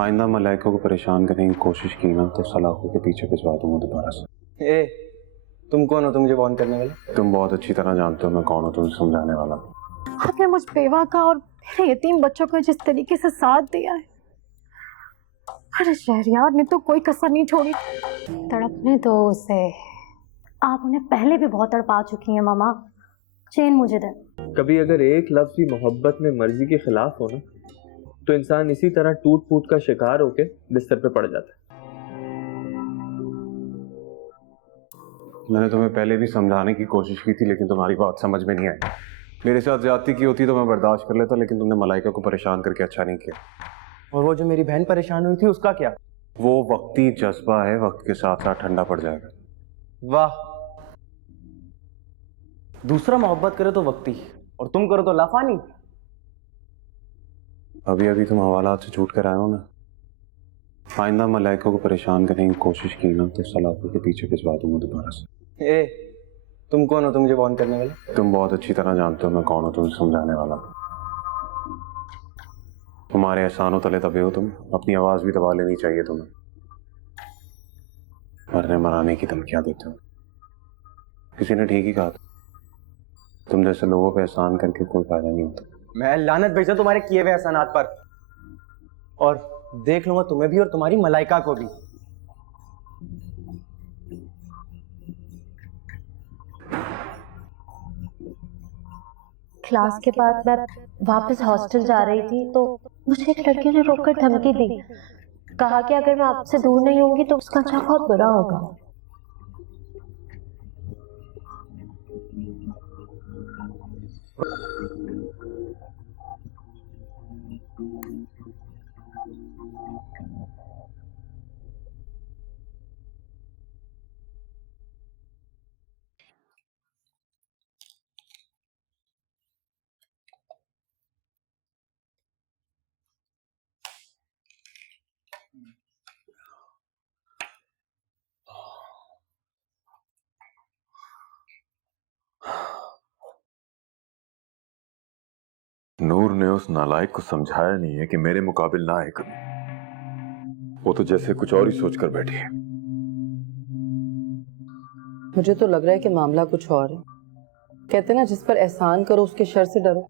आइंदा मलाइका को परेशान करने की कोशिश की ना तो सलाखों के पीछे भिजवा दूंगा दोबारा से। ए, तुम कौन हो? तुम मुझे वार्न करने वाले? तुम बहुत अच्छी तरह जानते हो मैं कौन हूँ, तुम्हें समझाने वाला। आपने मुझ बेवा का और मेरे यतीम बच्चों को जिस तरीके से साथ दिया है, अरे शहरयार ने तो कोई कसर नहीं छोड़ी। तड़पने दो उसे, आप उन्हें पहले भी बहुत तड़पा चुकी हैं मामा। चैन मुझे दे। कभी अगर एक लफ्ज भी मोहब्बत में मर्जी के खिलाफ हो ना, तो इंसान इसी तरह टूट फूट का शिकार होके बिस्तर पे पड़ जाता है। मैंने तुम्हें पहले भी समझाने की कोशिश की थी लेकिन तुम्हारी बात समझ में नहीं आई। मेरे साथ ज्यादती की होती तो मैं बर्दाश्त कर लेता, लेकिन तुमने मलाइका को परेशान करके अच्छा नहीं किया। और वो जो मेरी बहन परेशान हुई थी उसका क्या? वो वक्ती जज्बा है, वक्त के साथ साथ ठंडा पड़ जाएगा। वाह, दूसरा मोहब्बत करे तो वक्ती और तुम करो तो लाफानी। अभी अभी तुम हवालात से छूट कर आए हो ना। आइंदा मलाइका को परेशान करने की कोशिश की ना तो सलाखों के पीछे भिजवा दूंगा दोबारा से। ए, तुम कौन हो? तुम मुझे वार्न करने वाले? तुम बहुत अच्छी तरह जानते हो मैं कौन हूँ, तुम्हें समझाने वाला। तुम्हारे एहसानों तले दबे हो तुम, अपनी आवाज भी दबा लेनी चाहिए तुम्हें। मरने मराने की धमकियां देते हो। किसी ने ठीक ही कहा था, तुम जैसे लोगों पे एहसान करके कोई फायदा नहीं होता। मैं लानत भेजा तुम्हारे किए हुए एहसानात पर, और देख लूंगा तुम्हें भी और तुम्हारी मलाइका को भी। क्लास के बाद मैं वापस हॉस्टल जा रही थी तो मुझे एक लड़के ने रोककर धमकी दी। कहा कि अगर मैं आपसे दूर नहीं होंगी तो उसका अंजाम बहुत बुरा होगा। नूर ने उस नालायक को समझाया नहीं है कि मेरे मुकाबिल ना है कभी। वो तो जैसे कुछ और ही सोचकर बैठी है। मुझे तो लग रहा है कि मामला कुछ और है। कहते ना, जिस पर एहसान करो उसके शर से डरो।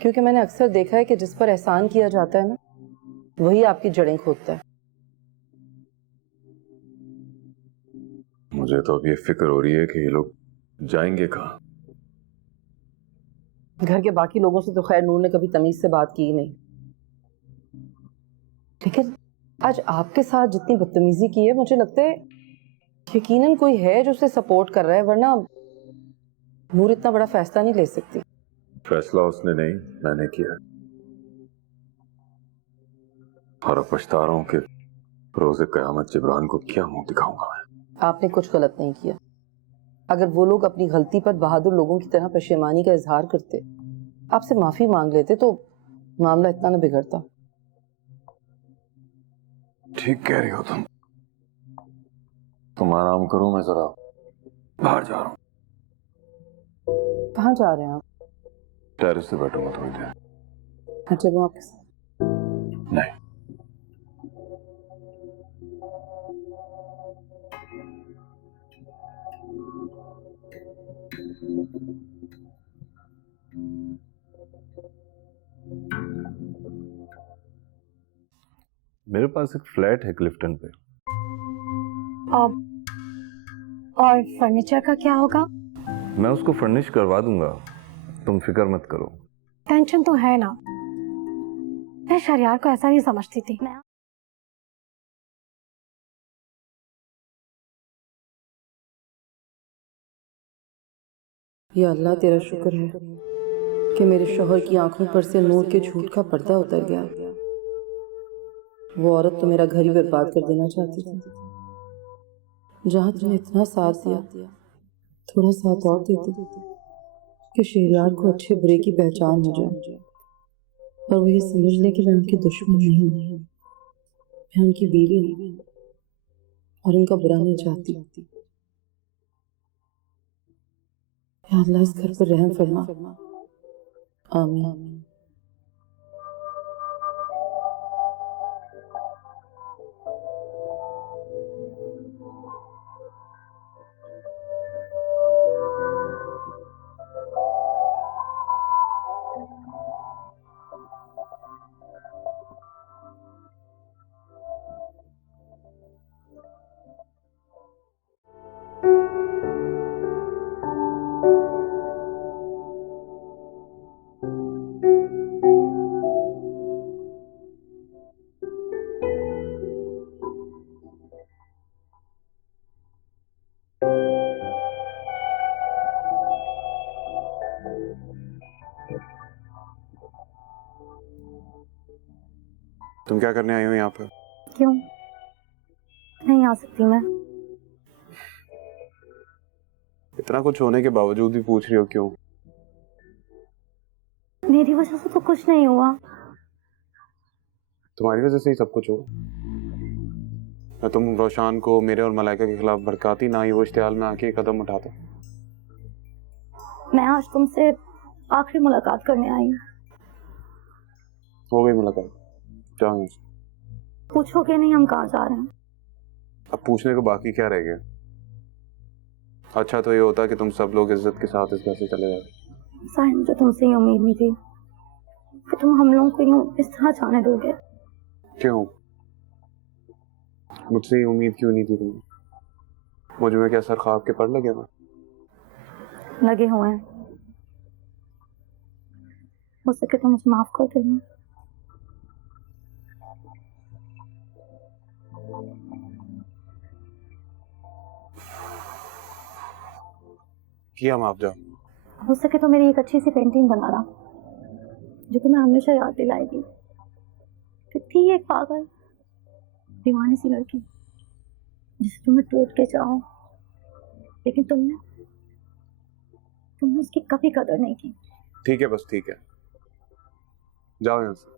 क्योंकि मैंने अक्सर देखा है कि जिस पर एहसान किया जाता है ना, वही आपकी जड़ें खोदता है। मुझे तो अब ये फिक्र हो रही है कि ये लोग जाएंगे कहाँ। घर के बाकी लोगों से तो खैर नूर ने कभी तमीज से बात की नहीं, लेकिन आज आपके साथ जितनी बदतमीजी की है, मुझे लगता है यकीनन कोई है जो उसे सपोर्ट कर रहा है, वरना नूर इतना बड़ा फैसला नहीं ले सकती। फैसला उसने नहीं, मैंने किया। और अब पछता रहा हूं कि रोज़े क़यामत जिब्रान को क्या मुंह दिखाऊंगा मैं। आपने कुछ गलत नहीं किया। अगर वो लोग अपनी गलती पर बहादुर लोगों की तरह पशेमानी का इजहार करते, आपसे माफी मांग लेते, तो मामला इतना न बिगड़ता। ठीक कह रही हो तुम आराम करो, मैं जरा बाहर जा रहा हूँ। कहाँ जा रहे हैं आप? टेरेस से बैठूंगा थोड़ी देर। मैं चलूं आपके साथ? नहीं। मेरे पास एक फ्लैट है क्लिफ्टन पे। और फर्नीचर का क्या होगा? मैं उसको फर्निश करवा दूंगा, तुम फिक्र मत करो। टेंशन तो है ना, मैं शहरयार को ऐसा नहीं समझती थी। या अल्लाह, तेरा शुक्र है कि मेरे शौहर की आंखों पर से नूर के झूठ का पर्दा उतर गया। वो औरत तो मेरा घर ही बर्बाद कर देना चाहती थी। जहां तुमने इतना साथ दिया, थोड़ा साथ और देती कि शहरयार को अच्छे बुरे की पहचान हो जाए, और वो ये समझ ले कि मैं उनकी दुश्मन नहीं, मैं उनकी बीवी नहीं और उनका बुरा नहीं चाहती। या अल्लाह इस घर पर रहम फरमा। आमीन। तुम क्या करने आई हो यहाँ पर? क्यों नहीं आ सकती मैं? इतना कुछ होने के बावजूद भी पूछ रही हो क्यों? मेरी वजह से तो कुछ नहीं हुआ। तुम्हारी वजह से ही सब कुछ हुआ। ना तुम रोशान को मेरे और मलाइका के खिलाफ भड़काती, ना ही वो इश्तिहाल में आके कदम उठाता। मैं आज तुमसे आखिरी मुलाकात करने आई हूँ। हो गई मुलाकात, जाओ यहाँ से। पूछोगे नहीं हम कहाँ जा रहे हैं? अब पूछने को बाकी क्या रह गया? अच्छा तो ये होता कि तुम सब लोग इज्जत के साथ इस घर से चले जाते। साहिल, मुझे तुमसे ये उम्मीद नहीं थी कि तुम हम लोगों को यूं इस तरह जाने दोगे। क्यों? मुझसे ये उम्मीद क्यों नहीं थी तुम्हें? मुझ में क्या सर ख्वाब के पड़ लगे ना? लगे हुए हैं। हो सके तो मुझे माफ कर देना। किया माफ, जाओ। हो सके तो मेरी एक अच्छी सी पेंटिंग बनाना जो तुम्हें हमेशा याद दिलाएगी कि थी एक पागल दीवानी सी लड़की जिसे तुम्हें टूट के चाहो, लेकिन तुमने उसकी कभी कदर नहीं की। ठीक है, बस ठीक है, जाओ यहाँ से।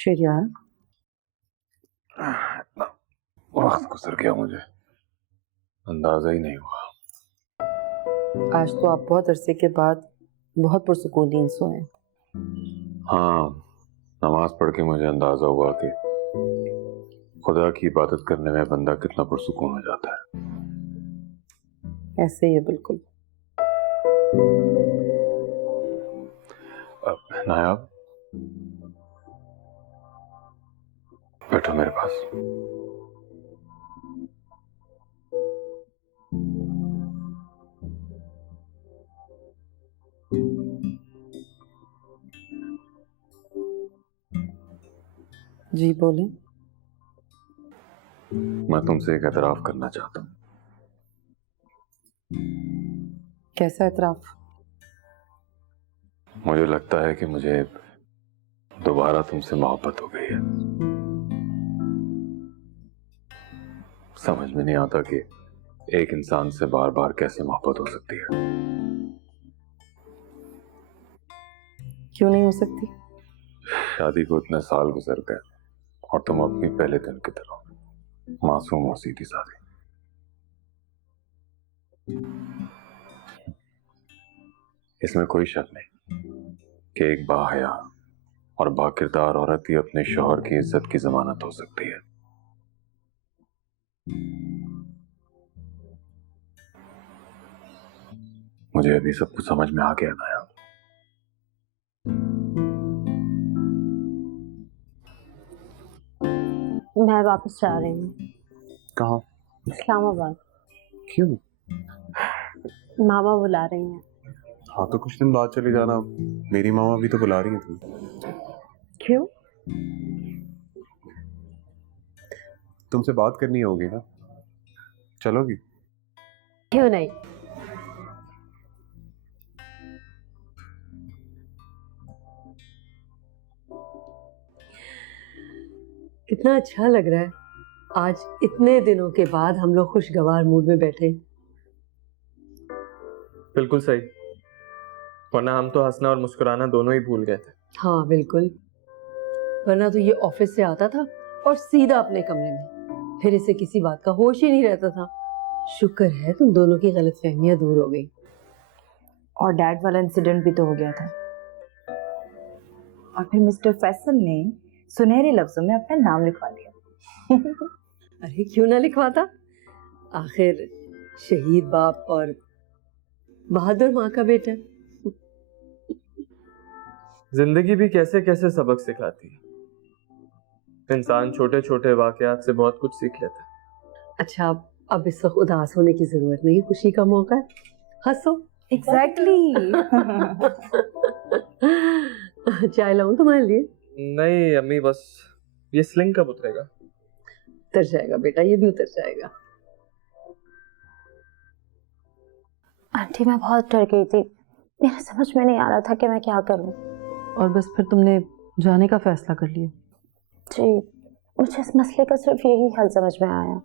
शरियार, वक्त गुजर गया, मुझे अंदाजा ही नहीं हुआ। आज तो आप बहुत अरसे के बाद बहुत पुरसुकून नींद सोए हैं। हाँ, नमाज पढ़ के मुझे अंदाजा हुआ कि खुदा की इबादत करने में बंदा कितना पुरसुकून हो जाता है। ऐसे ही है बिल्कुल। अब नायाब, बैठो मेरे पास। जी बोले। मैं तुमसे एक एतराफ करना चाहता हूँ। कैसा एतराफ? मुझे लगता है कि मुझे दोबारा तुमसे मोहब्बत हो गई है। समझ में नहीं आता कि एक इंसान से बार बार कैसे मोहब्बत हो सकती है। क्यों नहीं हो सकती? शादी को इतने साल गुजर गए और तुम अपनी पहले दिन की तरह मासूम और सीधी सादी। इसमें कोई शक नहीं कि एक बाहया और बाकिरदार औरत ही अपने शौहर की इज्जत की जमानत हो सकती है। मुझे अभी सब कुछ समझ में आ गया ना यार। मैं वापस जा रही हूँ। कहाँ? इस्लामाबाद। क्यों? मामा बुला रही हैं। हाँ तो कुछ दिन बाद चली जाना, मेरी मामा भी तो बुला रही है तुम्हें। क्यों? तुमसे बात करनी होगी ना, चलोगी? क्यों नहीं। कितना अच्छा लग रहा है आज इतने दिनों के बाद हम लोग खुशगवार मूड में बैठे। बिल्कुल सही, वरना हम तो हंसना और मुस्कुराना दोनों ही भूल गए थे। हाँ बिल्कुल, वरना तो ये ऑफिस से आता था और सीधा अपने कमरे में, फिर इसे किसी बात का होश ही नहीं रहता था। शुक्र है तुम दोनों की गलतफहमियां दूर हो गई। और डैड वाला इंसिडेंट भी तो हो गया था। और फिर मिस्टर फैसल ने सुनहरे लफ्जों में अपना नाम लिखवा दिया। अरे क्यों ना लिखवाता, आखिर शहीद बाप और बहादुर माँ का बेटा। जिंदगी भी कैसे कैसे सबक सिखाती है। इंसान छोटे छोटे वाकयात से बहुत कुछ सीख लेता है। अच्छा अब इस वक्त उदास होने की जरूरत नहीं, खुशी का मौका है, हंसो। एग्जैक्टली। चाय लाऊं तुम्हारे लिए? नहीं अम्मी, बस ये स्लिंग कब उतरेगा? उतर जाएगा बेटा, ये भी उतर जाएगा। आंटी मैं बहुत डर गई थी, मेरे समझ में नहीं आ रहा था कि मैं क्या करूं। और बस फिर तुमने जाने का फैसला कर लिया? जी, मुझे इस मसले का सिर्फ यही हल समझ में आया।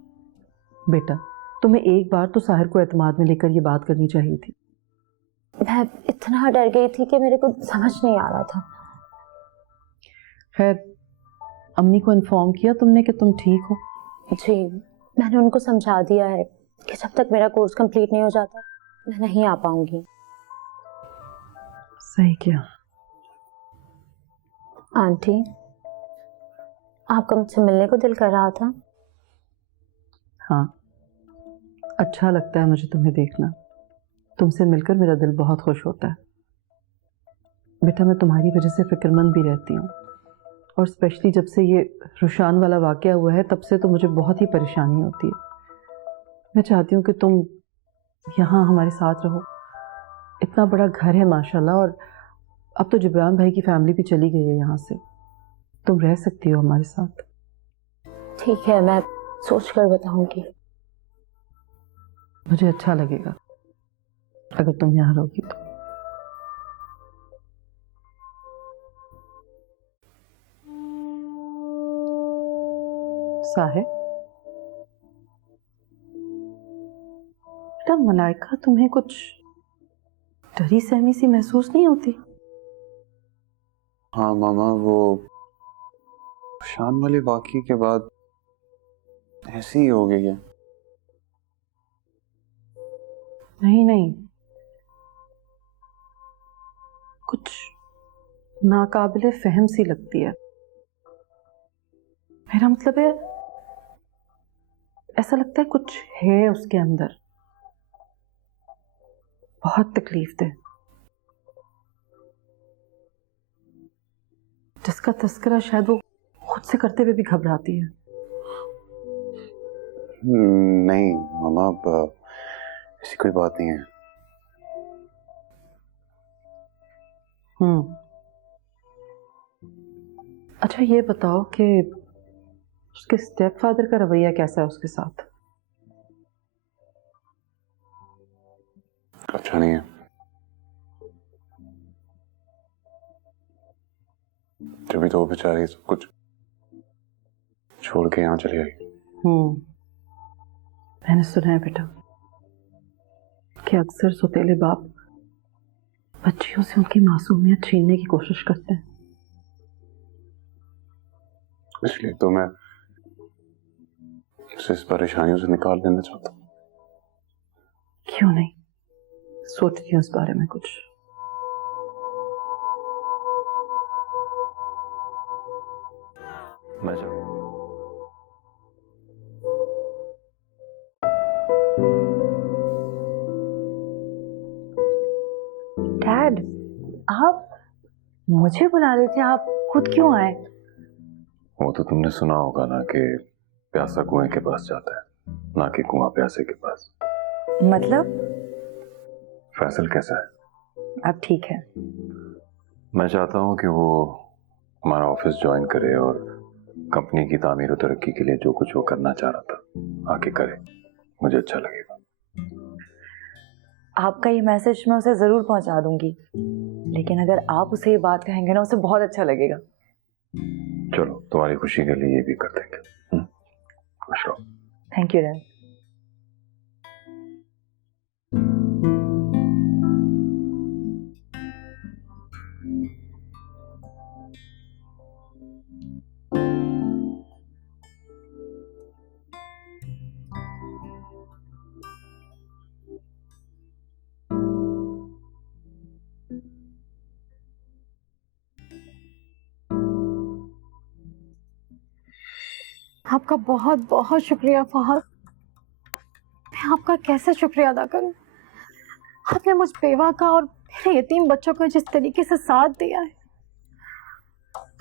बेटा तुम्हें एक बार तो साहिर को एतमाद में लेकर ये बात करनी चाहिए थी। मैं इतना डर गई थी कि मेरे को समझ नहीं आ रहा था। खैर अम्मी को इन्फॉर्म किया तुमने कि तुम ठीक हो? जी, मैंने उनको समझा दिया है कि जब तक मेरा कोर्स कंप्लीट नहीं हो जाता मैं नहीं आ पाऊंगी। सही किया। आंटी, आपका मुझसे मिलने को दिल कर रहा था? हाँ, अच्छा लगता है मुझे तुम्हें देखना। तुमसे मिलकर मेरा दिल बहुत खुश होता है। बेटा मैं तुम्हारी वजह से फिक्रमंद भी रहती हूँ, और स्पेशली जब से ये रुशान वाला वाक़या हुआ है तब से तो मुझे बहुत ही परेशानी होती है। मैं चाहती हूँ कि तुम यहाँ हमारे साथ रहो। इतना बड़ा घर है माशाल्लाह, और अब तो जिब्रान भाई की फैमिली भी चली गई है यहाँ से। तुम रह सकती हो हमारे साथ। ठीक है, मैं सोच कर बताऊंगी। मुझे अच्छा लगेगा अगर तुम यहाँ रहोगी तो। साहिब, बेटा मलाइका तुम्हें कुछ डरी सहमी सी महसूस नहीं होती? हाँ मामा, वो शान वाले वाकये के बाद ऐसी ही हो गई है। नहीं नहीं, कुछ नाकाबिले फहम सी लगती है। मेरा मतलब है ऐसा लगता है कुछ है उसके अंदर, बहुत तकलीफ दे, जिसका तस्करा शायद वो खुद से करते हुए भी घबराती है। नहीं मामा, अब ऐसी कोई बात नहीं है। अच्छा ये बताओ कि उसके स्टेप फादर का रवैया कैसा है उसके साथ? अच्छा नहीं है। तभी तो वो बेचारी सब कुछ छोड़ के यहाँ चली आई। मैंने सुना है बेटा कि अक्सर सौतेले बाप बच्चियों से उनकी मासूमियत छीनने की कोशिश करते हैं। इसलिए तो मैं उसे इस परेशानियों से निकाल देना चाहता हूँ। क्यों नहीं, सोचती हूँ इस बारे में कुछ। मैं जा डैड, आप मुझे बुला रहे थे, आप खुद क्यों आए? वो तो तुमने सुना होगा ना कि प्यासा कुएं के पास जाता है, ना कि कुआं प्यासे के पास। मतलब? फैसल कैसा है? अब ठीक है। मैं चाहता हूँ कि वो हमारा ऑफिस ज्वाइन करे और कंपनी की तामीर और तरक्की के लिए जो कुछ वो करना चाह रहा था आके करे। मुझे अच्छा लगेगा। आपका ये मैसेज मैं उसे ज़रूर पहुंचा दूंगी, लेकिन अगर आप उसे ये बात कहेंगे ना, उसे बहुत अच्छा लगेगा। चलो तुम्हारी खुशी के लिए ये भी कर देंगे। खुश रहो। Thank you dad. आपका बहुत बहुत शुक्रिया फहद। मैं आपका कैसे शुक्रिया अदा करूं? आपने मुझ बेवा का और मेरे यतीम बच्चों को जिस तरीके से साथ दिया है,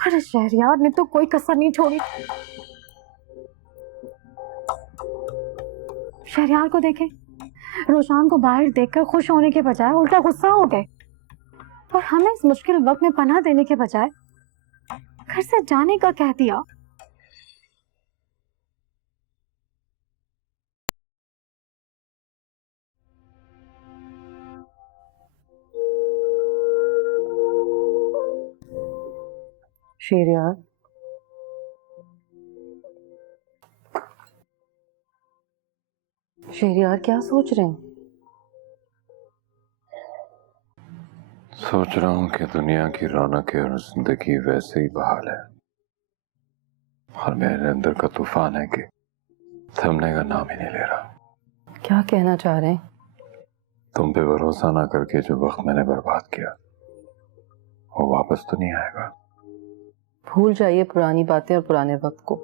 अरे शहरयार ने तो कोई कसर नहीं छोड़ी। शहरयार को देखें, रोशान को बाहर देखकर खुश होने के बजाय उल्टा गुस्सा हो गए, और हमें इस मुश्किल वक्त में पनाह देने के बजाय घर से जाने का कह दिया। शेरियार, शेरियार क्या सोच रहे हैं? सोच रहा हूँ कि दुनिया की रौनक और जिंदगी वैसे ही बहाल है, और मेरे अंदर का तूफान है कि थमने का नाम ही नहीं ले रहा। क्या कहना चाह रहे हैं? तुम पे भरोसा ना करके जो वक्त मैंने बर्बाद किया वो वापस तो नहीं आएगा। भूल जाइए पुरानी बातें और पुराने वक्त को।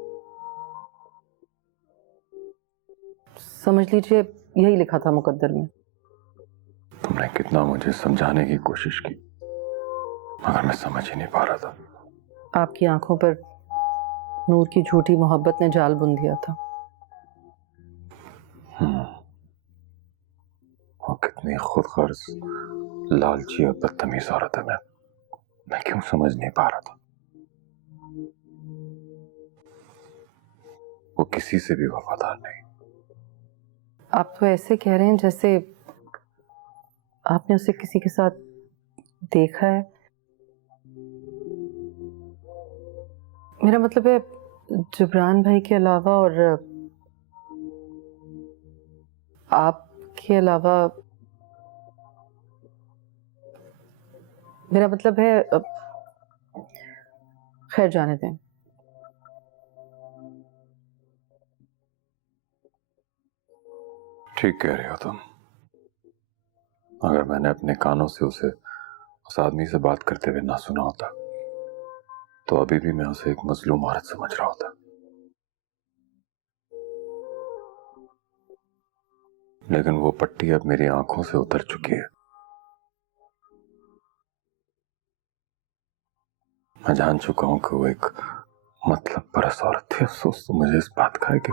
समझ लीजिए यही लिखा था मुकद्दर में। तुमने कितना मुझे समझाने की कोशिश की, मगर मैं समझ ही नहीं पा रहा था। आपकी आंखों पर नूर की झूठी मोहब्बत ने जाल बुन दिया था। वो कितनी खुदगर्ज, लालची और बदतमीज औरत है। मैं क्यों समझ नहीं पा रहा था। वो किसी से भी वफादार नहीं। आप तो ऐसे कह रहे हैं जैसे आपने उसे किसी के साथ देखा है। मेरा मतलब है जिब्रान भाई के अलावा और आपके अलावा, मेरा मतलब है खैर जाने दें। ठीक कह रहे हो तुम। अगर मैंने अपने कानों से उसे उस आदमी से बात करते हुए ना सुना होता तो अभी भी मैं उसे एक मजलूम औरत समझ रहा होता। लेकिन वो पट्टी अब मेरी आंखों से उतर चुकी है। मैं जान चुका हूं कि वो एक मतलब परस औरत थी। अफसोस तो मुझे इस बात का है कि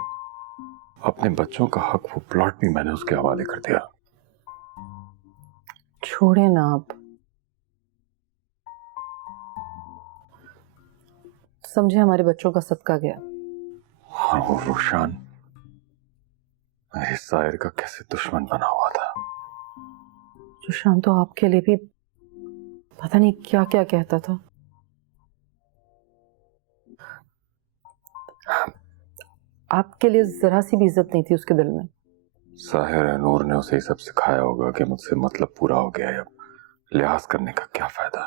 अपने बच्चों का हक, वो प्लॉट भी मैंने उसके हवाले कर दिया। छोड़े ना आप, समझे हमारे बच्चों का सदका गया। और वो रोशान मेरे सायर का कैसे दुश्मन बना हुआ था। रोशान तो आपके लिए भी पता नहीं क्या क्या कहता था। आपके लिए जरा सी भी इज्जत नहीं थी उसके दिल में। साहिर है नूर ने उसे ये सब सिखाया होगा कि मुझसे मतलब पूरा हो गया है, अब लिहाज करने का क्या फायदा।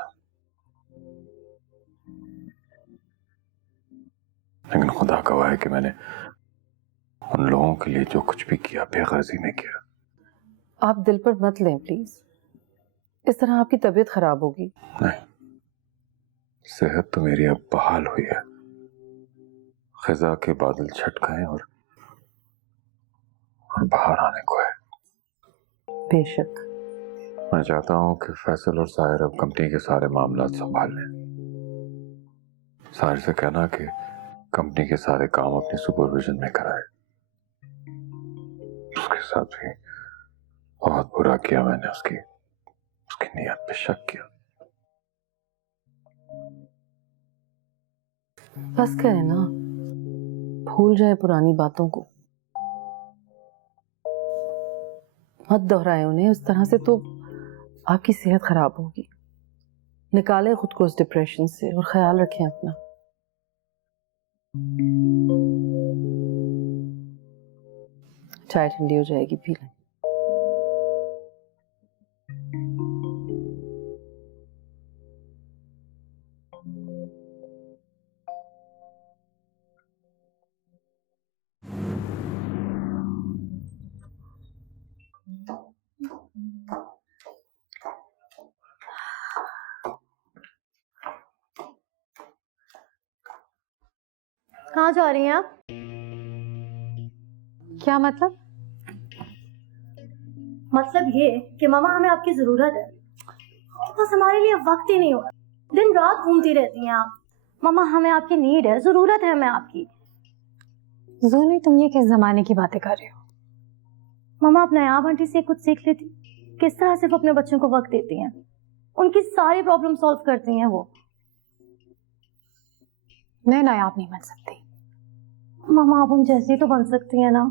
लेकिन खुदा गवाह है कि मैंने उन लोगों के लिए जो कुछ भी किया बेगर्जी में किया। आप दिल पर मत लें प्लीज, इस तरह आपकी तबीयत खराब होगी। नहीं, सेहत तो मेरी अब बहाल हुई है। खिजा के बादल छट गए और बाहर आने को है। बेशक। मैं चाहता हूं कि फैसल और साहिर अब कंपनी के सारे मामला संभाल लें। साहिर से कहना कि कंपनी के सारे काम अपने सुपरविजन में कराए। उसके साथ भी बहुत बुरा किया मैंने, उसकी नीयत पे शक किया। बस करें ना, भूल जाए पुरानी बातों को। मत दोहराएं उन्हें उस तरह से, तो आपकी सेहत खराब होगी। निकालें खुद को उस डिप्रेशन से और ख्याल रखें अपना। चाय ठंडी हो जाएगी, पी लें। कहाँ जा रही हैं आप? क्या मतलब? मतलब ये कि मामा हमें आपकी जरूरत है, बस हमारे लिए वक्त ही नहीं होता। दिन रात घूमती रहती हैं आप। मामा हमें आपकी नीड है, जरूरत है हमें आपकी। जोनी तुम ये किस जमाने की बातें कर रहे हो? मामा आप नयाब आंटी से कुछ सीख लेती, किस तरह सिर्फ अपने बच्चों को वक्त देती हैं, उनकी सारी प्रॉब्लम सॉल्व करती हैं वो। मैं नायाब नहीं बन सकती। मामा आप उन जैसी तो बन सकती हैं ना।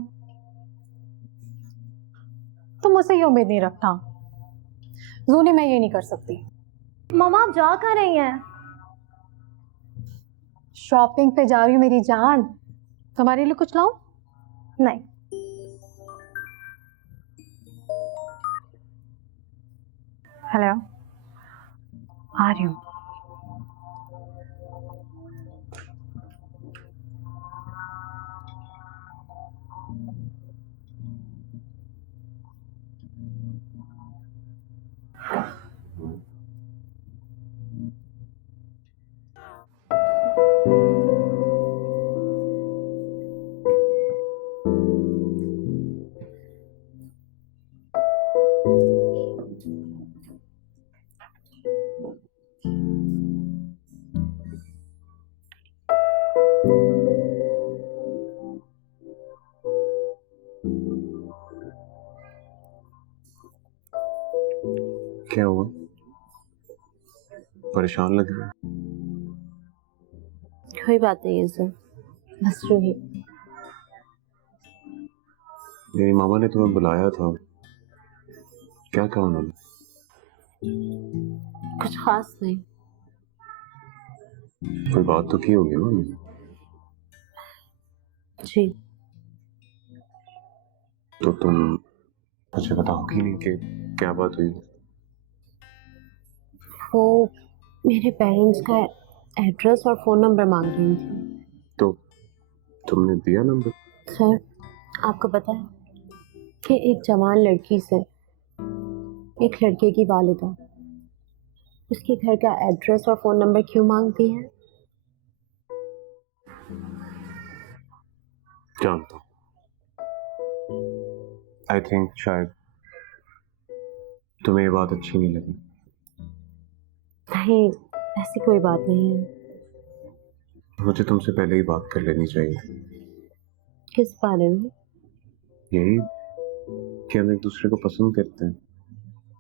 तुम मुझसे ये उम्मीद नहीं रखता। जूनी मैं ये नहीं कर सकती। मामा आप जा कर रही हैं? शॉपिंग पे जा रही हूँ मेरी जान। तुम्हारे लिए कुछ लाऊं? नहीं। हेलो, आ रही हूँ। क्या हुआ? परेशान लग रही है? कोई बात नहीं है सर, बस रही। मेरी मामा ने तुम्हें बुलाया था, क्या कहा उन्होंने? कुछ खास नहीं। कोई बात तो की होगी ना? जी। तो तुम मुझे बताओगी नहीं कि क्या बात हुई? वो मेरे पेरेंट्स का एड्रेस और फ़ोन नंबर मांग रही थी। तो तुमने दिया नंबर? सर आपको पता है कि एक जवान लड़की से एक लड़के की वालिदा उसके घर का एड्रेस और फ़ोन नंबर क्यों मांगती है? जानता हूँ। आई थिंक शायद तुम्हें ये बात अच्छी नहीं लगी। नहीं, ऐसी कोई बात नहीं है। मुझे तुमसे पहले ही बात कर लेनी चाहिए थी। किस बारे में? यही कि हम एक दूसरे को पसंद करते हैं,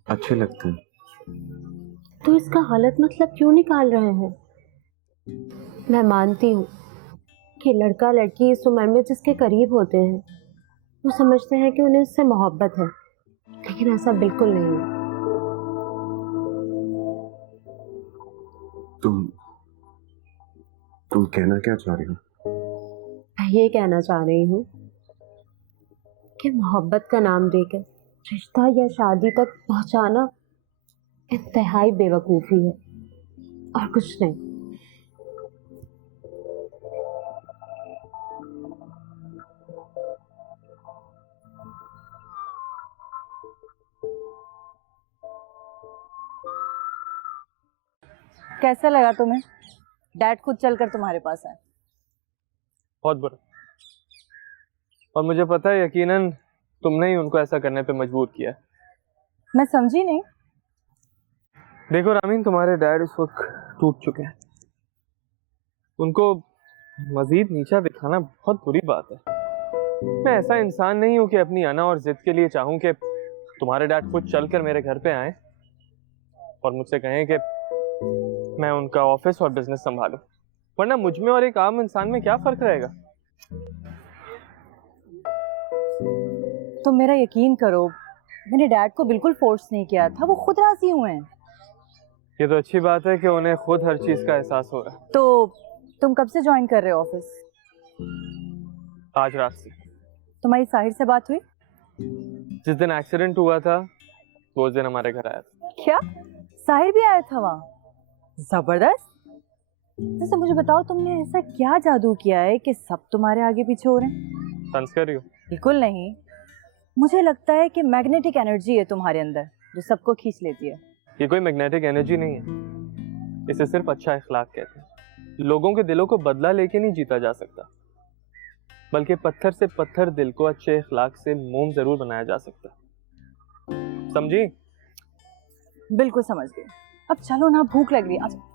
अच्छे लगते हैं। तो इसका गलत मतलब क्यों निकाल रहे हैं? मैं मानती हूँ कि लड़का लड़की इस उम्र में जिसके करीब होते हैं वो समझते हैं कि उन्हें उससे मोहब्बत है, लेकिन ऐसा बिल्कुल नहीं है। तुम कहना क्या चाह रही हो? मैं ये कहना चाह रही हूँ कि मोहब्बत का नाम देकर रिश्ता या शादी तक पहुँचाना इंतहाई बेवकूफ़ी है और कुछ नहीं। कैसा लगा तुम्हें? डैड खुद चलकर तुम्हारे पास आए। बहुत बुरा। और मुझे पता है यकीनन तुमने ही उनको ऐसा करने पे मजबूर किया। मैं समझी नहीं। देखो रामीन, तुम्हारे डैड इस वक्त टूट चुके हैं। उनको मजीद नीचा दिखाना बहुत बुरी बात है। मैं ऐसा इंसान नहीं हूं कि अपनी अना और जिद के लिए चाहूं कि तुम्हारे डैड खुद चलकर मेरे घर पे आए और मुझसे कहें कि मैं उनका ऑफिस और बिजनेस संभालूं, वरना मुझ में और एक आम इंसान में क्या फर्क रहेगा? तुम मेरा यकीन करो, मैंने डैड को बिल्कुल फोर्स नहीं किया था, वो खुद राजी हुए हैं। ये तो अच्छी बात है कि उन्हें खुद हर चीज का एहसास हो रहा है। तो तुम कब से ज्वाइन कर रहे हो ऑफिस? आज रात से। तुम्हारी साहिर से बात हुई? जिस दिन एक्सीडेंट हुआ था वो उस दिन हमारे घर आया था। क्या साहिर भी आया था वहाँ? जबरदस्त। जैसे मुझे बताओ, तुमने ऐसा क्या जादू किया है कि सब तुम्हारे आगे पीछे हो रहे हैं? तंज कर रही हो? बिल्कुल नहीं, मुझे लगता है कि मैग्नेटिक एनर्जी है तुम्हारे अंदर जो सबको खींच लेती है। ये कोई मैग्नेटिक एनर्जी नहीं है, इसे सिर्फ अच्छा इखलाक कहते हैं। लोगों के दिलों को बदला लेके नहीं जीता जा सकता, बल्कि पत्थर से पत्थर दिल को अच्छे इखलाक से मोम जरूर बनाया जा सकता। समझी? बिल्कुल समझ गई। अब चलो ना, भूख लग रही है।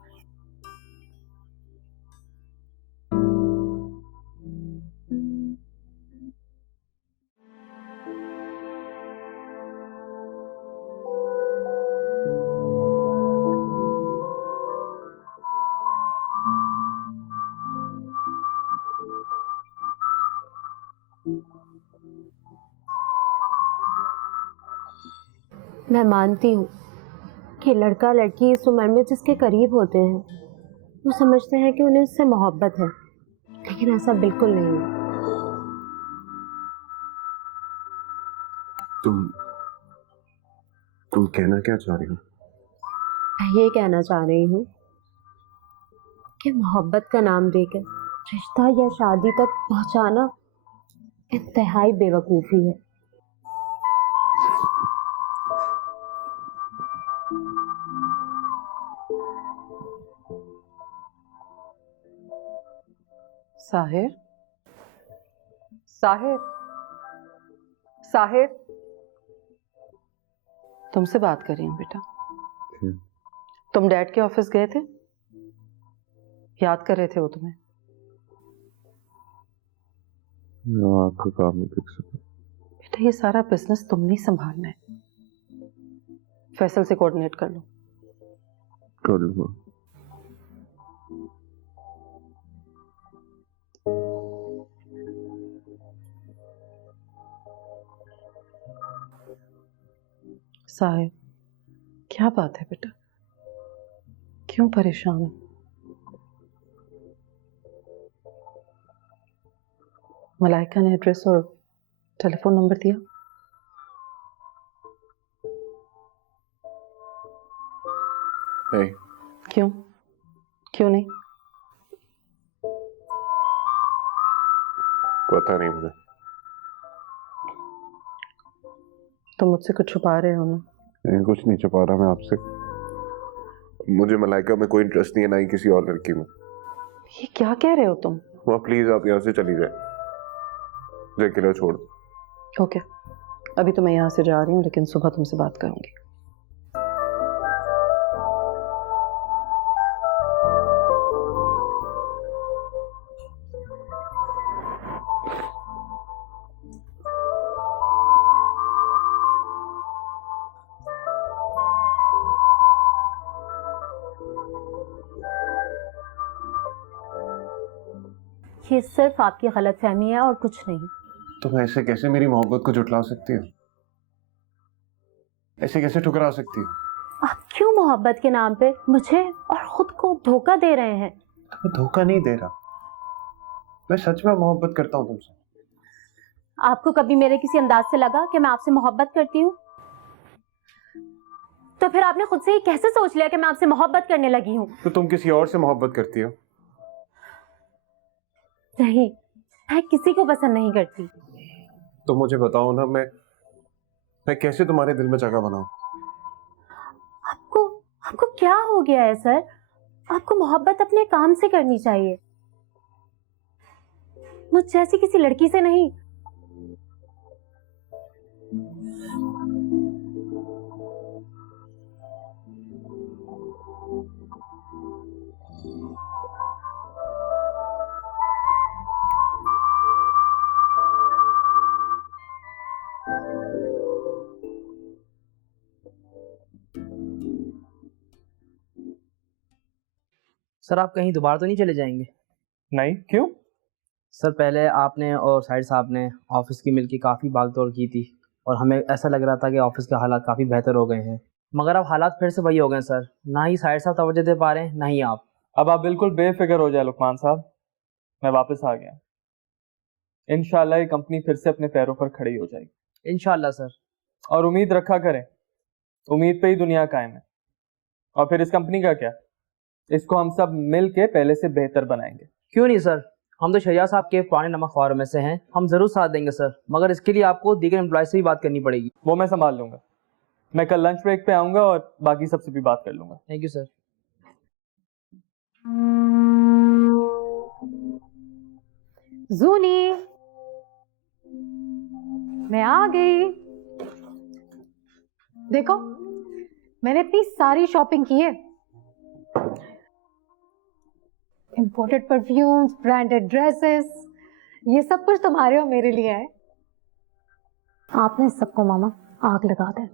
मैं मानती हूँ कि लड़का लड़की इस उम्र में जिसके करीब होते हैं वो समझते हैं कि उन्हें उससे मोहब्बत है, लेकिन ऐसा बिल्कुल नहीं है। तुम कहना क्या चाह रही हो? मैं ये कहना चाह रही हूँ कि मोहब्बत का नाम देकर रिश्ता या शादी तक पहुँचाना इंतहाई बेवकूफ़ी है। साहिर, साहिर, साहिर, तुमसे बात कर रही हूँ बेटा। तुम डैड के ऑफिस गए थे? याद कर रहे थे वो तुम्हें? आपका काम नहीं फिक्स है बेटा, ये सारा बिजनेस तुमने संभालना है। फैसल से कोऑर्डिनेट कर लो। कर लूंगा। साहिब, क्या बात है बेटा? क्यों परेशान हो? मलाइका ने एड्रेस और टेलीफोन नंबर दिया? नहीं। क्यों? क्यों नहीं? पता नहीं मुझे। तुम मुझसे कुछ छुपा रहे हो ना? नहीं, कुछ नहीं छुपा रहा मैं आपसे। मुझे मलाइका में कोई इंटरेस्ट नहीं है, ना ही किसी और लड़की में। ये क्या कह रहे हो तुम? माँ प्लीज आप यहाँ से चली जाए, मुझे अकेला छोड़ दो। ओके, अभी तो मैं यहाँ से जा रही हूँ, लेकिन सुबह तुमसे बात करूंगी। ये सिर्फ आपकी गलतफहमी है और कुछ नहीं। तुम ऐसे कैसे मेरी मोहब्बत को झुठला सकती हो? ऐसे कैसे ठुकरा सकती हो? आप क्यों मोहब्बत के नाम पे मुझे और खुद को धोखा दे रहे हैं? मैं धोखा नहीं दे रहा, मैं सच में मोहब्बत करता हूँ तुमसे। आपको कभी मेरे किसी अंदाज से लगा कि मैं आपसे मोहब्बत करती हूँ? तो फिर आपने खुद से ही कैसे सोच लिया कि मैं आपसे मोहब्बत करने लगी हूँ? तो तुम किसी और से मोहब्बत करती हो? नहीं, मैं किसी को पसंद नहीं करती। तो मुझे बताओ ना, मैं कैसे तुम्हारे दिल में जगह बनाऊं? आपको क्या हो गया है सर? आपको मोहब्बत अपने काम से करनी चाहिए, मुझ जैसी किसी लड़की से नहीं। सर आप कहीं दोबारा तो नहीं चले जाएंगे? नहीं, क्यों? सर पहले आपने और साहिर साहब ने ऑफिस की मिल की काफ़ी भाग दौड़ की थी, और हमें ऐसा लग रहा था कि ऑफिस के हालात काफ़ी बेहतर हो गए हैं, मगर अब हालात फिर से वही हो गए हैं सर। ना ही साहिर साहब तवज्जो दे पा रहे हैं, ना ही आप। अब आप बिल्कुल बेफिक्र हो जाए लुकमान साहब, मैं वापस आ गया। इंशाल्लाह ये कंपनी फिर से अपने पैरों पर खड़ी हो जाएगी। इंशाल्लाह सर। और उम्मीद रखा करें, उम्मीद पे ही दुनिया कायम है। और फिर इस कंपनी का क्या, इसको हम सब मिल के पहले से बेहतर बनाएंगे। क्यों नहीं सर, हम तो शरिया साहब के पुराने नमकवारों में से हैं, हम ज़रूर साथ देंगे सर, मगर इसके लिए आपको दीगर एम्प्लॉय से भी बात करनी पड़ेगी। वो मैं संभाल लूंगा। मैं कल लंच ब्रेक पे आऊंगा और बाकी सबसे भी बात कर लूंगा। Thank you sir. जूनी, मैं आ गई। देखो, मैंने इतनी सारी शॉपिंग की है। इंपोर्टेड परफ्यूम्स, ब्रांडेड ड्रेसेस, ये सब कुछ तुम्हारे और मेरे लिए है। आपने सबको मामा आग लगा दे।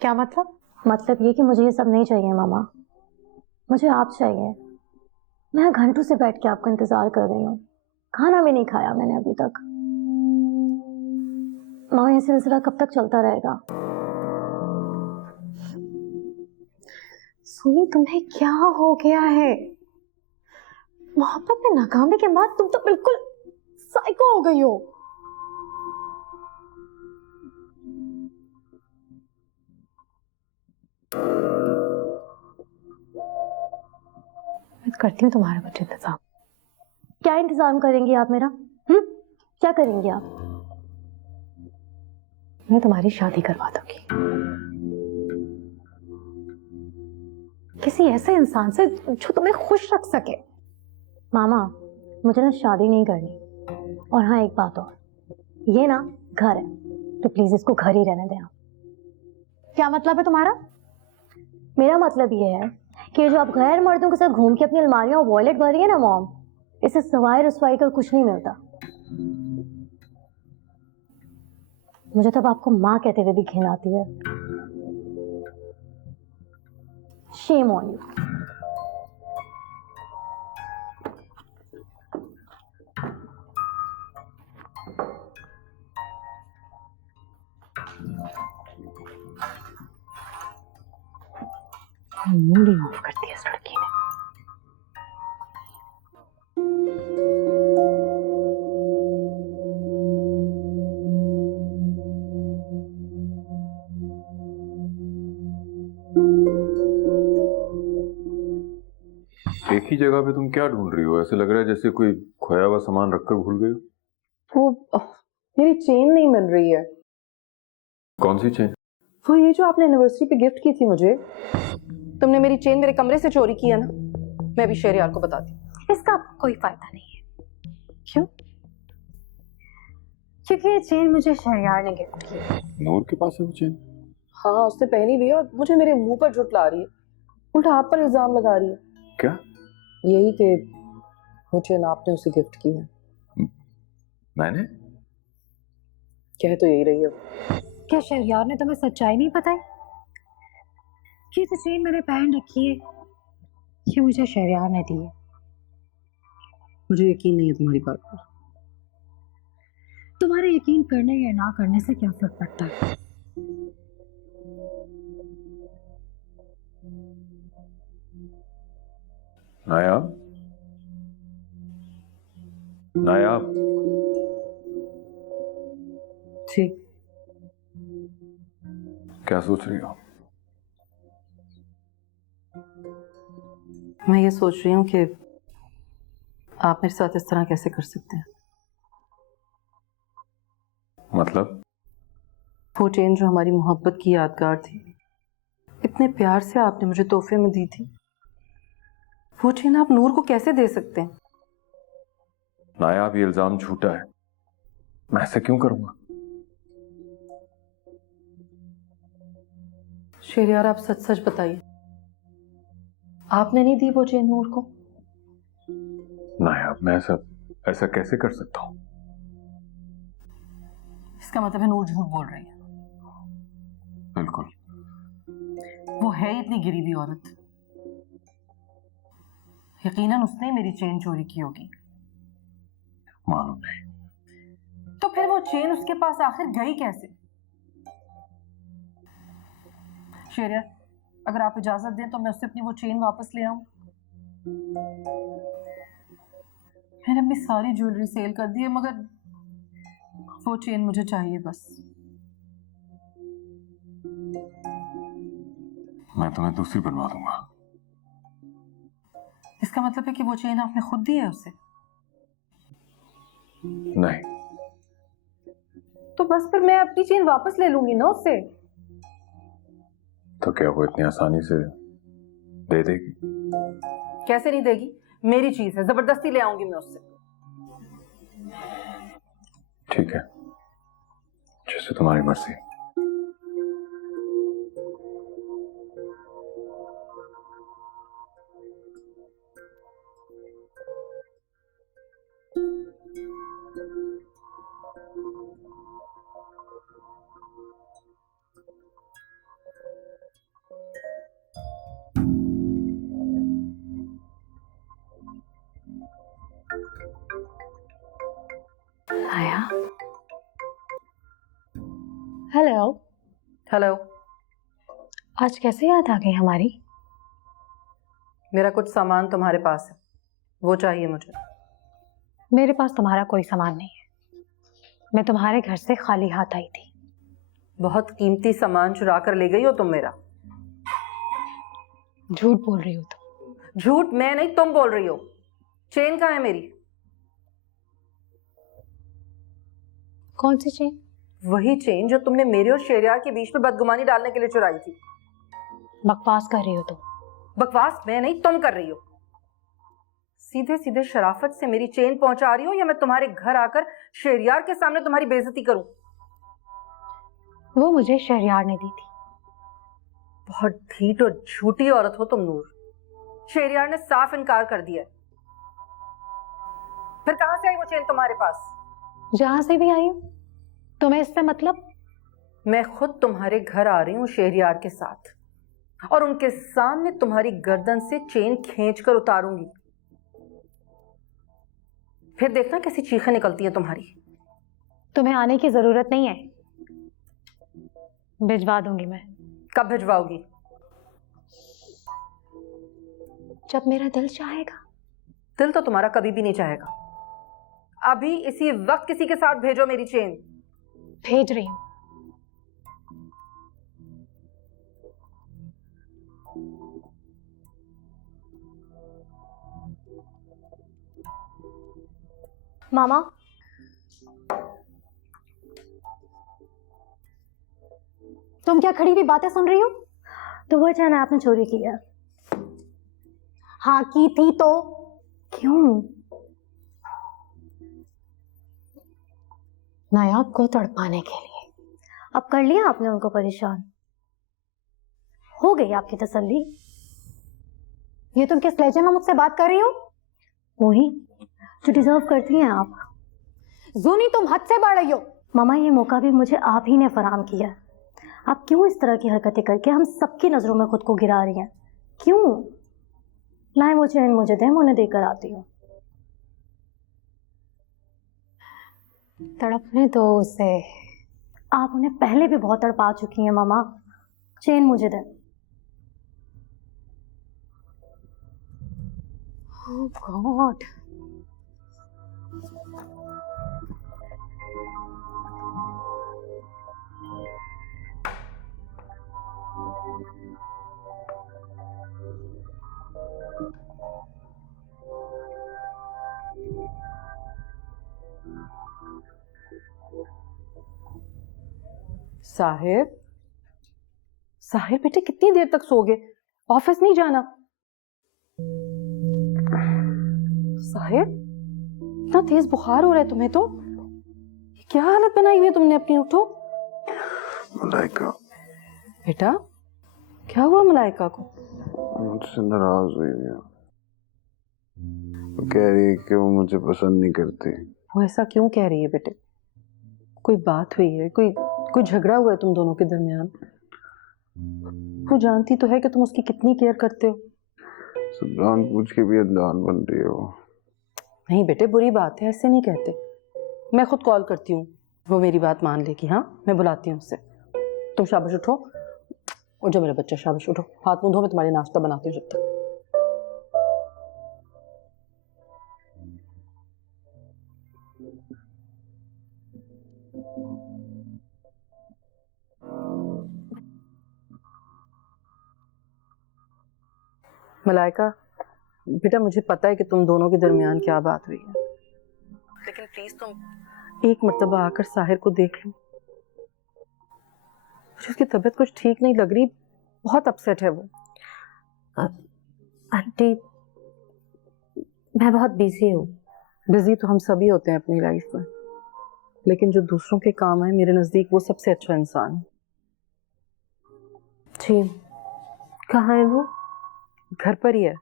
क्या मतलब? मतलब ये कि मुझे ये सब नहीं चाहिए मामा, मुझे आप चाहिए। मैं घंटों से बैठ के आपका इंतजार कर रही हूँ, खाना भी नहीं खाया मैंने अभी तक। मामा ये सिलसिला कब तक चलता रहेगा? सुनी, तुम्हें क्या हो गया है? मोहब्बत में नाकामी के बाद तुम तो बिल्कुल साइको हो गई हो। मैं करती हूँ तुम्हारे बच्चे इंतजाम। क्या इंतजाम करेंगी आप मेरा? क्या करेंगी आप? मैं तुम्हारी शादी करवा दूंगी किसी ऐसे इंसान से जो तुम्हें खुश रख सके। मामा, मुझे ना शादी नहीं करनी। और हाँ, एक बात और, ये ना घर है, तो प्लीज इसको घर ही रहने देना। क्या मतलब है तुम्हारा? मेरा मतलब ये है कि जो आप गैर मर्दों के साथ घूम के अपनी अलमारियां और वॉलेट भर रही है ना मॉम, इससे सवाई रसवाई कर कुछ नहीं मिलता। मुझे तब आपको माँ कहते हुए भी घिन आती है। Shame on you. Mood he of कर दिया इस लड़की ने। एक ही जगह पे तुम क्या ढूंढ रही हो? ऐसे लग रहा है जैसे कोई खोया हुआ सामान रखकर भूल गई हो। वो मेरी चेन नहीं मिल रही है। कौन सी चेन? वो ये जो आपने एनिवर्सरी पे गिफ्ट की थी मुझे। तुमने मेरी चेन मेरे कमरे से चोरी की है ना। मैं अभी शहरयार को बताती हूँ। इसका कोई फायदा नहीं है। क्यों? क्योंकि ये चेन मुझे शहरयार ने गिफ्ट की है। नूर के पास है वो चेन? हाँ, उसने पहनी भी है और मुझे मेरे मुंह पर झुठला रही है, उल्टा आप पर इल्जाम लगा रही है। क्या? यही कि वो चेन आपने उसे गिफ्ट की है। मैंने? कह तो यही रही है। क्या शहरयार ने तुम्हें सच्चाई नहीं बताई कि ये चेन मैंने पहन रखी है, ये मुझे शहरयार ने दी है? मुझे यकीन नहीं है तुम्हारी बात पर। तुम्हारे यकीन करने या ना करने से क्या फर्क पड़ता है? नायाब, नायाब। ठीक। क्या सोच रही हो? मैं ये सोच रही हूँ कि आप मेरे साथ इस तरह कैसे कर सकते हैं। मतलब? वो चेन जो हमारी मोहब्बत की यादगार थी, इतने प्यार से आपने मुझे तोहफे में दी थी, वो चेन आप नूर को कैसे दे सकते हैं? नायाब, ये इल्जाम झूठा है। मैं ऐसे क्यों करूंगा? शहरयार, आप सच सच बताइए, आपने नहीं दी वो चेन नूर को? नायाब, मैं ऐसा कैसे कर सकता हूँ? इसका मतलब है नूर झूठ बोल रही है। बिल्कुल। वो है इतनी गिरी हुई औरत, यकीनन उसने मेरी चेन चोरी की होगी। मालूम नहीं। तो फिर वो वो चेन उसके पास आखिर गई कैसे? शेरिया, अगर आप इजाजत दें तो मैं उससे अपनी वो चेन वापस ले आऊं। मैंने अपनी सारी ज्वेलरी सेल कर दी है, मगर वो चेन मुझे चाहिए बस। मैं तुम्हें दूसरी बनवा दूंगा। इसका मतलब है कि वो चेन आपने खुद दी है उसे? नहीं। तो बस फिर मैं अपनी चेन वापस ले लूंगी ना उससे। तो क्या वो इतनी आसानी से दे देगी? कैसे नहीं देगी? मेरी चीज है, जबरदस्ती ले आऊंगी मैं उससे। ठीक है, जैसे तुम्हारी मर्जी। आया। हेलो। हेलो। आज कैसे याद आ गई हमारी? मेरा कुछ सामान तुम्हारे पास है, वो चाहिए मुझे। मेरे पास तुम्हारा कोई सामान नहीं है। मैं तुम्हारे घर से खाली हाथ आई थी। बहुत कीमती सामान चुरा कर ले गई हो तुम मेरा। झूठ बोल रही हो तुम। झूठ मैं नहीं, तुम बोल रही हो। चेन कहाँ है मेरी? कौन सी चेन? वही चेन जो तुमने मेरे और शेरियार के बीच में बदगुमानी डालने के लिए चुराई थी। बकवास कर रही हो तुम। बकवास मैं नहीं, तुम कर रही हो। सीधे सीधे शराफत से मेरी चेन पहुंचा रही हो, या मैं तुम्हारे घर आकर शेरियार के सामने तुम्हारी बेइज्जती करूं? वो मुझे शहरियार ने दी थी। बहुत ढीठ और झूठी औरत हो तुम नूर। शेरियार ने साफ इनकार कर दिया। फिर कहां से आई वो चेन तुम्हारे पास? जहां से भी आई हूं। तुम्हें इससे मतलब? मैं खुद तुम्हारे घर आ रही हूँ शेरियार के साथ, और उनके सामने तुम्हारी गर्दन से चेन खींचकर उतारूंगी। फिर देखना कैसी चीखें निकलती है तुम्हारी। तुम्हें आने की जरूरत नहीं है, भिजवा दूंगी मैं। कब भिजवाओगी? जब मेरा दिल चाहेगा। दिल तो तुम्हारा कभी भी नहीं चाहेगा। अभी इसी वक्त किसी के साथ भेजो मेरी चेन। भेज रही हूं। मामा, तुम क्या खड़ी हुई बातें सुन रही हो? तो वो चैन आपने चोरी की है? हाँ की थी तो क्यों? नायाब को तड़पाने के लिए। अब कर लिया आपने उनको परेशान? हो गई आपकी तसल्ली? ये तुम किस लहजे में मुझसे बात कर रही हो? वही जो डिजर्व करती हैं आप। जूनी, तुम हद से बढ़ रही हो। मामा, ये मौका भी मुझे आप ही ने फराहम किया। आप क्यों इस तरह की हरकतें करके हम सबकी नजरों में खुद को गिरा रही हैं? क्यों? लाए वो चैन मुझे दे, मैं उन्हें देकर आती हूँ। तड़पने दो उसे। आप उन्हें पहले भी बहुत तड़पा चुकी हैं मामा। चेन मुझे दे। Oh God. साहिब, साहिब बेटे कितनी देर तक सोगे? ऑफिस नहीं जाना? साहिब, इतना तेज बुखार हो रहा है तुम्हें तो। क्या हालत बनाई हुई है तुमने अपनी? उठो। मलाइका, बेटा क्या हुआ मलाइका को? मुझसे नाराज हुई है। वो कह रही है कि वो मुझे पसंद नहीं करती। वो ऐसा क्यों कह रही है बेटे? कोई बात हुई है? कोई झगड़ा हुआ है तुम दोनों के दरमियान? वो जानती तो है कि तुम उसकी कितनी केयर करते हो। सब जान पूछ के भी अनजान बन रही है वो। नहीं बेटे, बुरी बात है, ऐसे नहीं कहते। मैं खुद कॉल करती हूँ, वो मेरी बात मान लेगी। हाँ, मैं बुलाती हूँ उससे। तुम शाबाश उठो, उठो मेरा बच्चा, शाबाश उठो, हाथ मुंह धो, मैं तुम्हारे नाश्ता बनाती हूँ जब तक। मलाइका बेटा, मुझे पता है कि तुम दोनों के दरमियान क्या बात हुई है, लेकिन प्लीज तुम एक मर्तबा आकर साहिर को देख लो। मुझे उसकी तबीयत कुछ ठीक नहीं लग रही, बहुत अपसेट है वो। आंटी, मैं बहुत बिजी हूँ। बिजी तो हम सभी होते हैं अपनी लाइफ में, लेकिन जो दूसरों के काम है मेरे नजदीक वो सबसे अच्छा इंसान है। जी, कहाँ है वो? घर पर ही है।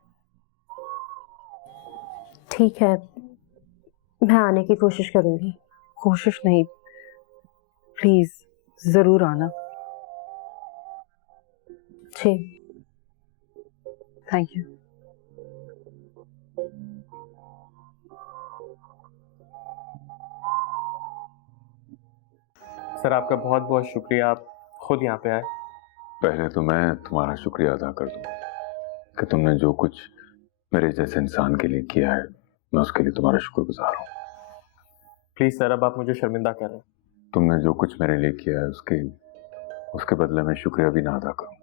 ठीक है, मैं आने की कोशिश करूंगी। कोशिश नहीं, प्लीज जरूर आना। जी, थैंक यू। सर आपका बहुत बहुत शुक्रिया, आप खुद यहाँ पे आए। पहले तो मैं तुम्हारा शुक्रिया अदा कर दूं कि तुमने जो कुछ मेरे जैसे इंसान के लिए किया है, मैं उसके लिए तुम्हारा शुक्रगुजार हूँ। प्लीज सर, अब आप मुझे शर्मिंदा कर रहे हैं। तुमने जो कुछ मेरे लिए किया है उसके बदले में शुक्रिया भी ना अदा करूं।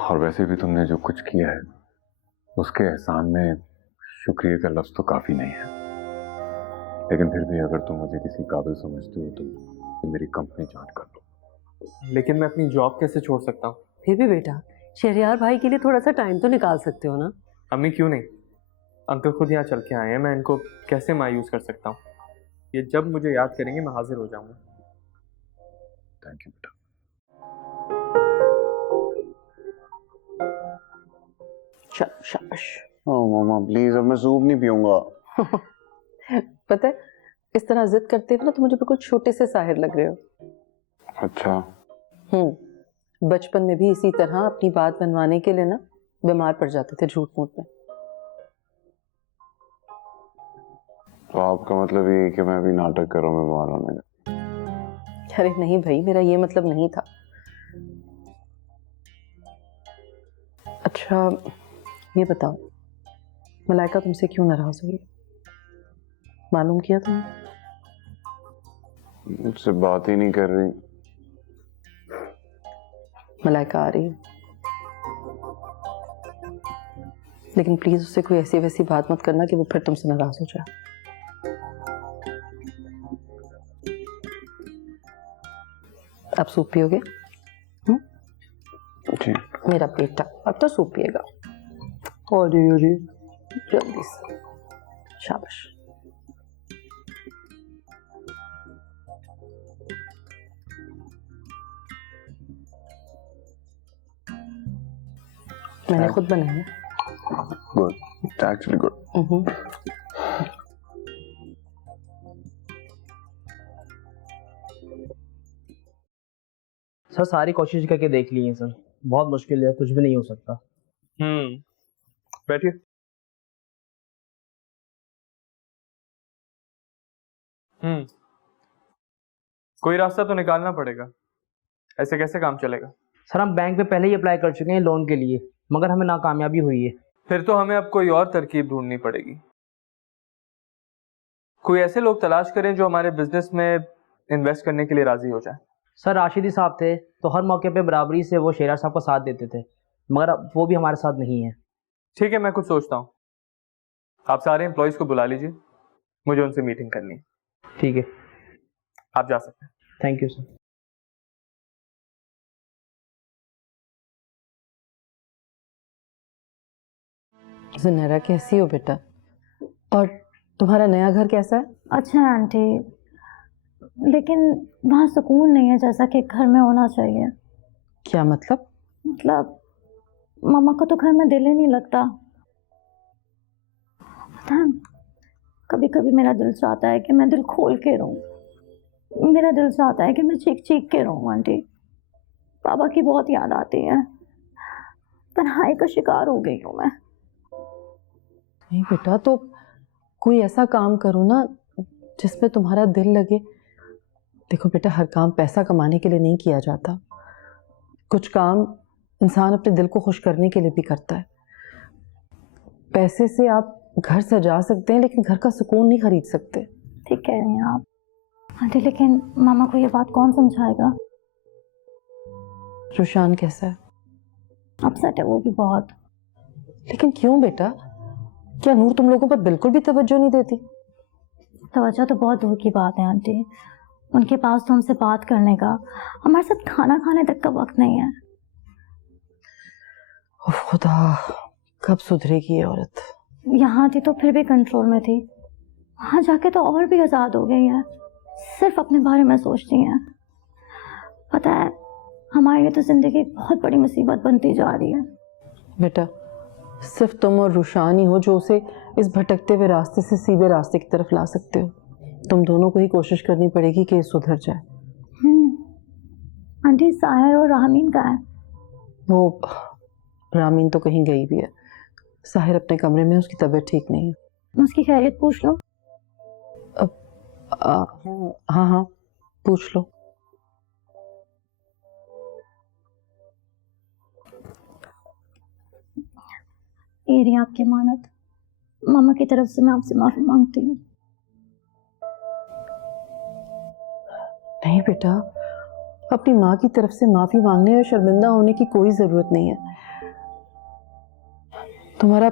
और वैसे भी तुमने जो कुछ किया है उसके एहसान में शुक्रिया का लफ्ज तो काफी नहीं है, लेकिन फिर भी अगर तुम मुझे किसी काबिल समझते हो तो मेरी कंपनी ज्वाइन कर लो। लेकिन मैं अपनी जॉब कैसे छोड़ सकता हूँ? फिर भी बेटा, शहरयार भाई के लिए थोड़ा सा टाइम तो निकाल सकते हो ना। अम्मी क्यों नहीं, अंकल खुद यहाँ चल के आए हैं, मैं इनको कैसे मायूस कर सकता हूँ? ये जब मुझे याद करेंगे मैं हाजिर हो जाऊंगा। थैंक यू बेटा। शाबाश। ओह मामा प्लीज, अब मैं सूप नहीं पीऊंगा। पता है, इस तरह जिद करते हो ना तो मुझे बिल्कुल छोटे से साहिर लग रहे हो। अच्छा, बचपन में भी इसी तरह अपनी बात मनवाने के लिए ना बीमार पड़ जाते थे झूठ मूठ में। तो आपका मतलब ये है कि मैं भी नाटक कर रहा हूँ बीमार होने का? अरे नहीं भाई, मेरा ये मतलब नहीं था। अच्छा ये बताओ, मलाइका तुमसे क्यों नाराज हुई? मालूम किया तुमने? मुझसे बात ही नहीं कर रही। मलाइका आ रही है, लेकिन प्लीज उससे कोई ऐसी वैसी बात मत करना कि वो फिर तुमसे नाराज हो जाए। आप सूप पियोगे? जी। मेरा बेटा अब तो सूप पिएगा। अरे जल्दी से, शाबाश। मैंने खुद बनाया। Good, actually good. सर सारी कोशिश करके देख ली है सर, बहुत मुश्किल है, कुछ भी नहीं हो सकता। बैठिए। कोई रास्ता तो निकालना पड़ेगा, ऐसे कैसे काम चलेगा? सर हम बैंक में पहले ही अप्लाई कर चुके हैं लोन के लिए, मगर हमें नाकामयाबी हुई है। फिर तो हमें अब कोई और तरकीब ढूंढनी पड़ेगी। कोई ऐसे लोग तलाश करें जो हमारे बिजनेस में इन्वेस्ट करने के लिए राजी हो जाए। सर राशिदी साहब थे तो हर मौके पे बराबरी से वो शेरा साहब का साथ देते थे, मगर अब वो भी हमारे साथ नहीं है। ठीक है, मैं कुछ सोचता हूँ। आप सारे एम्प्लॉयज़ को बुला लीजिए, मुझे उनसे मीटिंग करनी है। ठीक है, आप जा सकते हैं। Thank you sir. ज़ुनैरा कैसी हो बेटा? और तुम्हारा नया घर कैसा है? अच्छा है आंटी, लेकिन वहाँ सुकून नहीं है जैसा कि घर में होना चाहिए। क्या मतलब? मतलब मामा को तो घर में दिल ही नहीं लगता। पता है, कभी कभी मेरा दिल चाहता है कि मैं दिल खोल के रहूं। मेरा दिल चाहता है कि मैं चीख चीख के रहूं आंटी। पापा की बहुत याद आती है, तन्हाई का शिकार हो गई हूँ मैं। नहीं बेटा, तो कोई ऐसा काम करो ना जिसमें तुम्हारा दिल लगे, देखो बेटा, हर काम पैसा कमाने के लिए नहीं किया जाता। कुछ काम इंसान अपने दिल को खुश करने के लिए भी करता है। पैसे से आप घर सजा सकते हैं लेकिन घर का सुकून नहीं खरीद सकते। ठीक कह रही हैं आप आंटी, लेकिन मामा को ये बात कौन समझाएगा? रुशान कैसा है? अपसेट है वो भी बहुत। लेकिन क्यों बेटा? क्या नूर तुम लोगों पर बिल्कुल भी तवज्जो नहीं देती? तवज्जो तो बहुत दूर की बात है आंटी, उनके पास तो हमसे बात करने का, हमारे साथ खाना खाने तक का वक्त नहीं है। उफ खुदा, कब सुधरेगी ये औरत? यहाँ थी तो फिर भी कंट्रोल में थी, वहाँ जाके तो और भी आज़ाद हो गई है, सिर्फ अपने बारे में सोचती हैं। पता है, हमारे लिए तो जिंदगी बहुत बड़ी मुसीबत बनती जा रही है। बेटा, सिर्फ तुम और रुशान ही हो जो उसे इस भटकते हुए रास्ते से सीधे रास्ते की तरफ ला सकते हो। तुम दोनों को ही कोशिश करनी पड़ेगी कि ये सुधर जाए। आंटी, साहिर और रामीन कहाँ है? वो रामीन तो कहीं गई भी है। साहिर अपने कमरे में, उसकी तबीयत ठीक नहीं है। उसकी खैरियत पूछ लो। हाँ हाँ, पूछ लो। ये रही आपकी अमानत। मामा की तरफ से मैं आपसे माफी मांगती हूँ। नहीं बेटा, अपनी माँ की तरफ से माफी मांगने या शर्मिंदा होने की कोई जरूरत नहीं है। तुम्हारा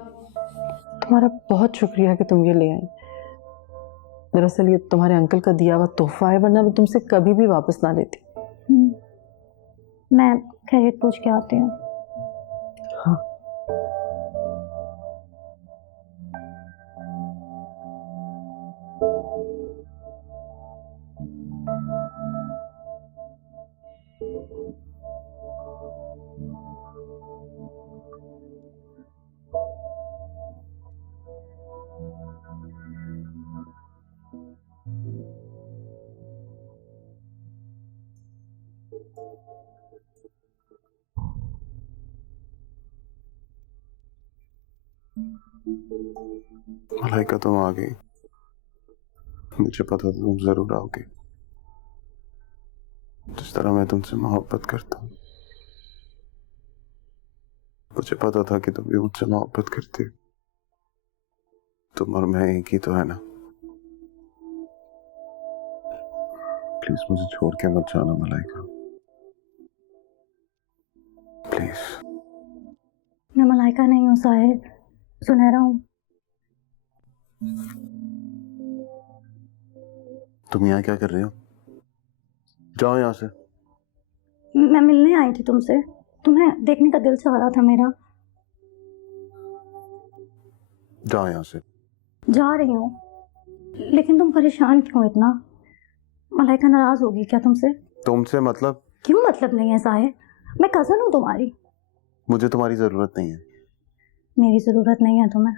बहुत शुक्रिया कि तुम ये ले आई। दरअसल ये तुम्हारे अंकल का दिया हुआ तोहफा है, वरना मैं तुमसे कभी भी वापस ना लेती। मैं खैरियत पूछ के आती हूँ। हाँ। मलाइका, तुम आ गई। मुझे पता था तुम जरूर आओगे। जिस तरह मैं तुमसे मोहब्बत करता हूँ, मुझे पता था कि तुम भी मुझसे मोहब्बत करती हो। तुम और मैं एक ही तो है ना। प्लीज मुझे छोड़ के मत जाना मलाइका, प्लीज। मैं मलाइका नहीं हूँ साहिर, सुनहरा हूँ। तुम यहाँ क्या कर रहे हो? जाओ यहाँ से। मैं मिलने आई थी तुमसे, तुम्हें देखने का दिल चाह रहा था मेरा। जाओ यहाँ से। जा रही हूँ, लेकिन तुम परेशान क्यों इतना? मलाइका नाराज होगी क्या तुमसे? तुमसे मतलब? क्यों मतलब नहीं है साहिर? मैं कजन हूँ तुम्हारी। मुझे तुम्हारी जरूरत नहीं है। मेरी जरूरत नहीं है तुम्हें,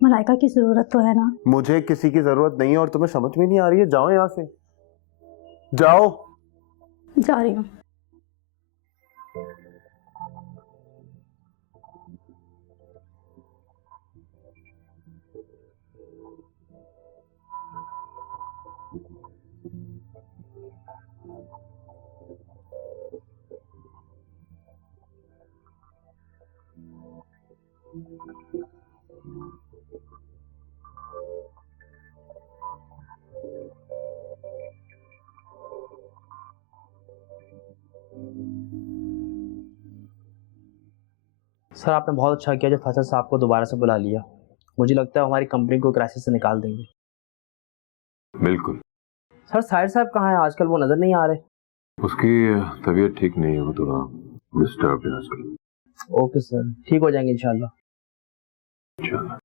मलाइका की जरूरत तो है ना। मुझे किसी की जरूरत नहीं है और तुम्हें समझ में नहीं आ रही है। जाओ यहाँ से, जाओ। जा रही हूँ। सर आपने बहुत अच्छा किया जो फैसल साहब को दोबारा से बुला लिया। मुझे लगता है हमारी कंपनी को क्राइसिस से निकाल देंगे। बिल्कुल। सर साहिर साहब कहाँ हैं आजकल? वो नज़र नहीं आ रहे। उसकी तबीयत ठीक नहीं है, वो थोड़ा डिस्टर्ब है आजकल। ओके सर, ठीक हो जाएंगे इंशाल्लाह। इंशाल्लाह।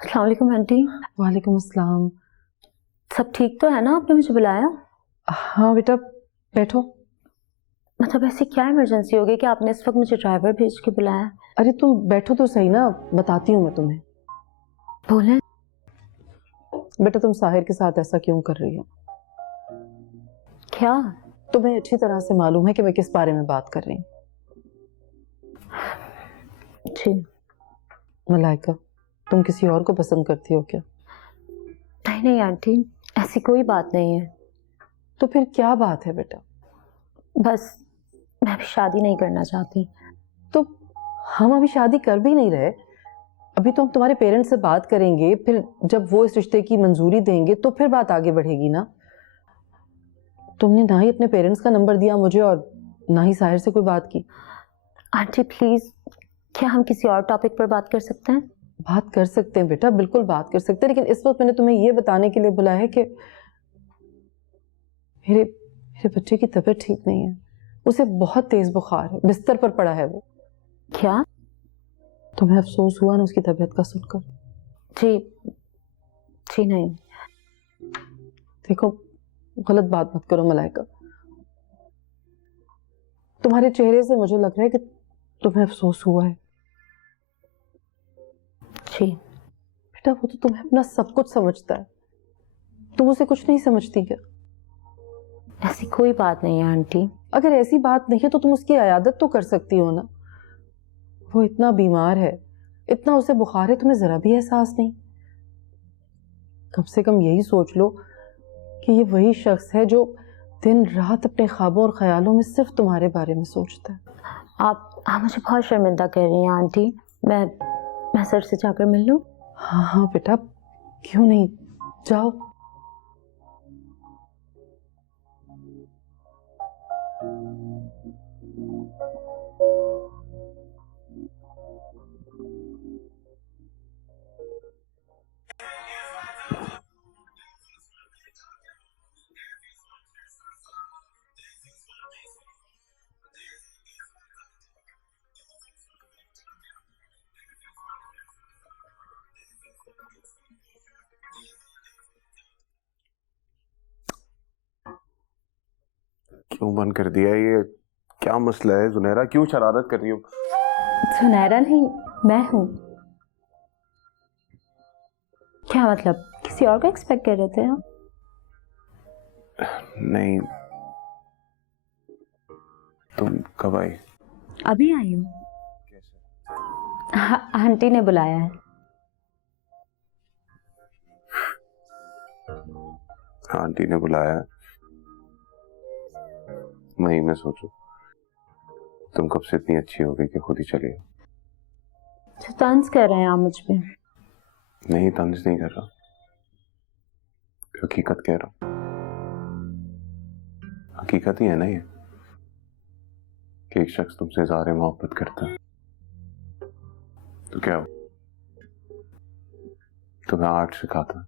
अस्सलाम वालेकुम आंटी। वालेकुम अस्सलाम। सब ठीक तो है ना? आपने मुझे बुलाया? हाँ बेटा, बैठो। मतलब ऐसी क्या इमरजेंसी हो गई कि आपने इस वक्त मुझे ड्राइवर भेज के बुलाया? अरे तुम बैठो तो सही ना, बताती हूँ मैं तुम्हें। बोले। बेटा तुम साहिर के साथ ऐसा क्यों कर रही हो? क्या? तुम्हें अच्छी तरह से मालूम है कि मैं किस बारे में बात कर रही हूँ। जी। मलाइका, तुम किसी और को पसंद करती हो क्या? नहीं नहीं आंटी, ऐसी कोई बात नहीं है। तो फिर क्या बात है बेटा? बस मैं अभी शादी नहीं करना चाहती। तो हम अभी शादी कर भी नहीं रहे। अभी तो हम तुम्हारे पेरेंट्स से बात करेंगे, फिर जब वो इस रिश्ते की मंजूरी देंगे तो फिर बात आगे बढ़ेगी ना। तुमने ना ही अपने पेरेंट्स का नंबर दिया मुझे और ना ही साहिर से कोई बात की। आंटी प्लीज, क्या हम किसी और टॉपिक पर बात कर सकते हैं? बात कर सकते हैं बेटा, बिल्कुल बात कर सकते हैं, लेकिन इस वक्त मैंने तुम्हें ये बताने के लिए बुलाया है कि मेरे मेरे बच्चे की तबीयत ठीक नहीं है। उसे बहुत तेज बुखार है, बिस्तर पर पड़ा है वो। क्या? तुम्हें अफसोस हुआ ना उसकी तबीयत का सुनकर? जी जी नहीं। देखो, गलत बात मत करो मलाइका। तुम्हारे चेहरे से मुझे लग रहा है कि तुम्हें अफसोस हुआ है। जी। बेटा वो तो तुम्हें अपना सब कुछ समझता है, तुम उसे कुछ नहीं समझती क्या? ऐसी कोई बात नहीं है आंटी। अगर ऐसी बात नहीं है तो तुम उसकी इयादत तो कर सकती हो ना। वो इतना बीमार है, इतना उसे बुखार है, तुम्हें जरा भी एहसास नहीं? कम से कम यही सोच लो कि ये वही शख्स है जो दिन रात अपने ख्वाबों और ख्यालों में सिर्फ तुम्हारे बारे में सोचता है। आप मुझे बहुत शर्मिंदा कर रही हैं आंटी। मैं सर से जाकर मिल लूं? हाँ हाँ बेटा, क्यों नहीं, जाओ। क्यों बंद कर दिया ये? क्या मसला है जुनैरा, क्यों शरारत कर रही हो? सुनहरा नहीं, मैं हूँ। क्या मतलब, किसी और को एक्सपेक्ट कर रहे थे आप? नहीं, तुम कब आई? अभी आई हूँ। आंटी ने बुलाया है। आंटी ने बुलाया है? वही मैं सोचूं, तुम कब से इतनी अच्छी हो गई कि खुद ही चली? जो तंज कर रहे हैं आप मुझ पे? नहीं, तंज नहीं कर रहा, हकीकत कह रहा हूं। हकीकत ही है ना ये कि एक शख्स तुमसे इज़हार मोहब्बत करता है तो क्या हो, तुम्हें आर्ट सिखाता,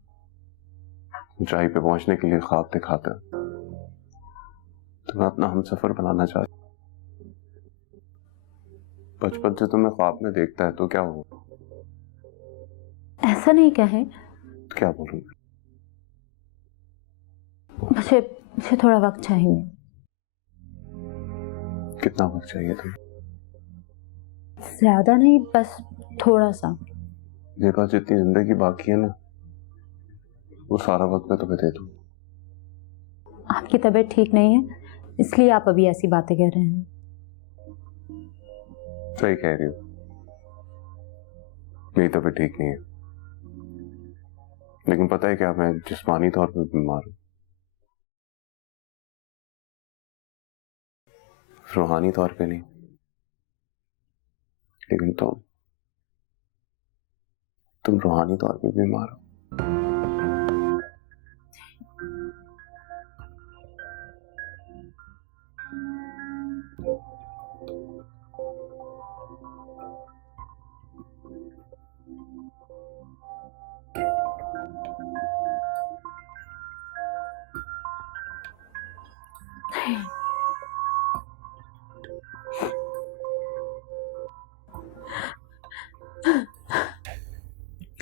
ऊंचाई पे पहुंचने के लिए ख्वाब दिखाता, तुम्हें अपना हमसफर बनाना चाहता। बचपन से तुम्हें ख्वाब में देखता है तो क्या हो? ऐसा नहीं कहे। तो क्या बोलूं? मुझे थोड़ा वक्त चाहिए। कितना वक्त चाहिए तुम्हें? ज्यादा नहीं, बस थोड़ा सा। मेरे पास जितनी जिंदगी बाकी है ना, वो सारा वक्त मैं तुम्हें दे दूं। आपकी तबीयत ठीक नहीं है, इसलिए आप अभी ऐसी बातें कह रहे हैं। सही कह रही हो, मेरी तबीयत ठीक नहीं है, लेकिन पता है क्या, मैं जिस्मानी तौर पे बीमार हूं, रूहानी तौर पे नहीं। लेकिन तुम रूहानी तौर पे बीमार हो।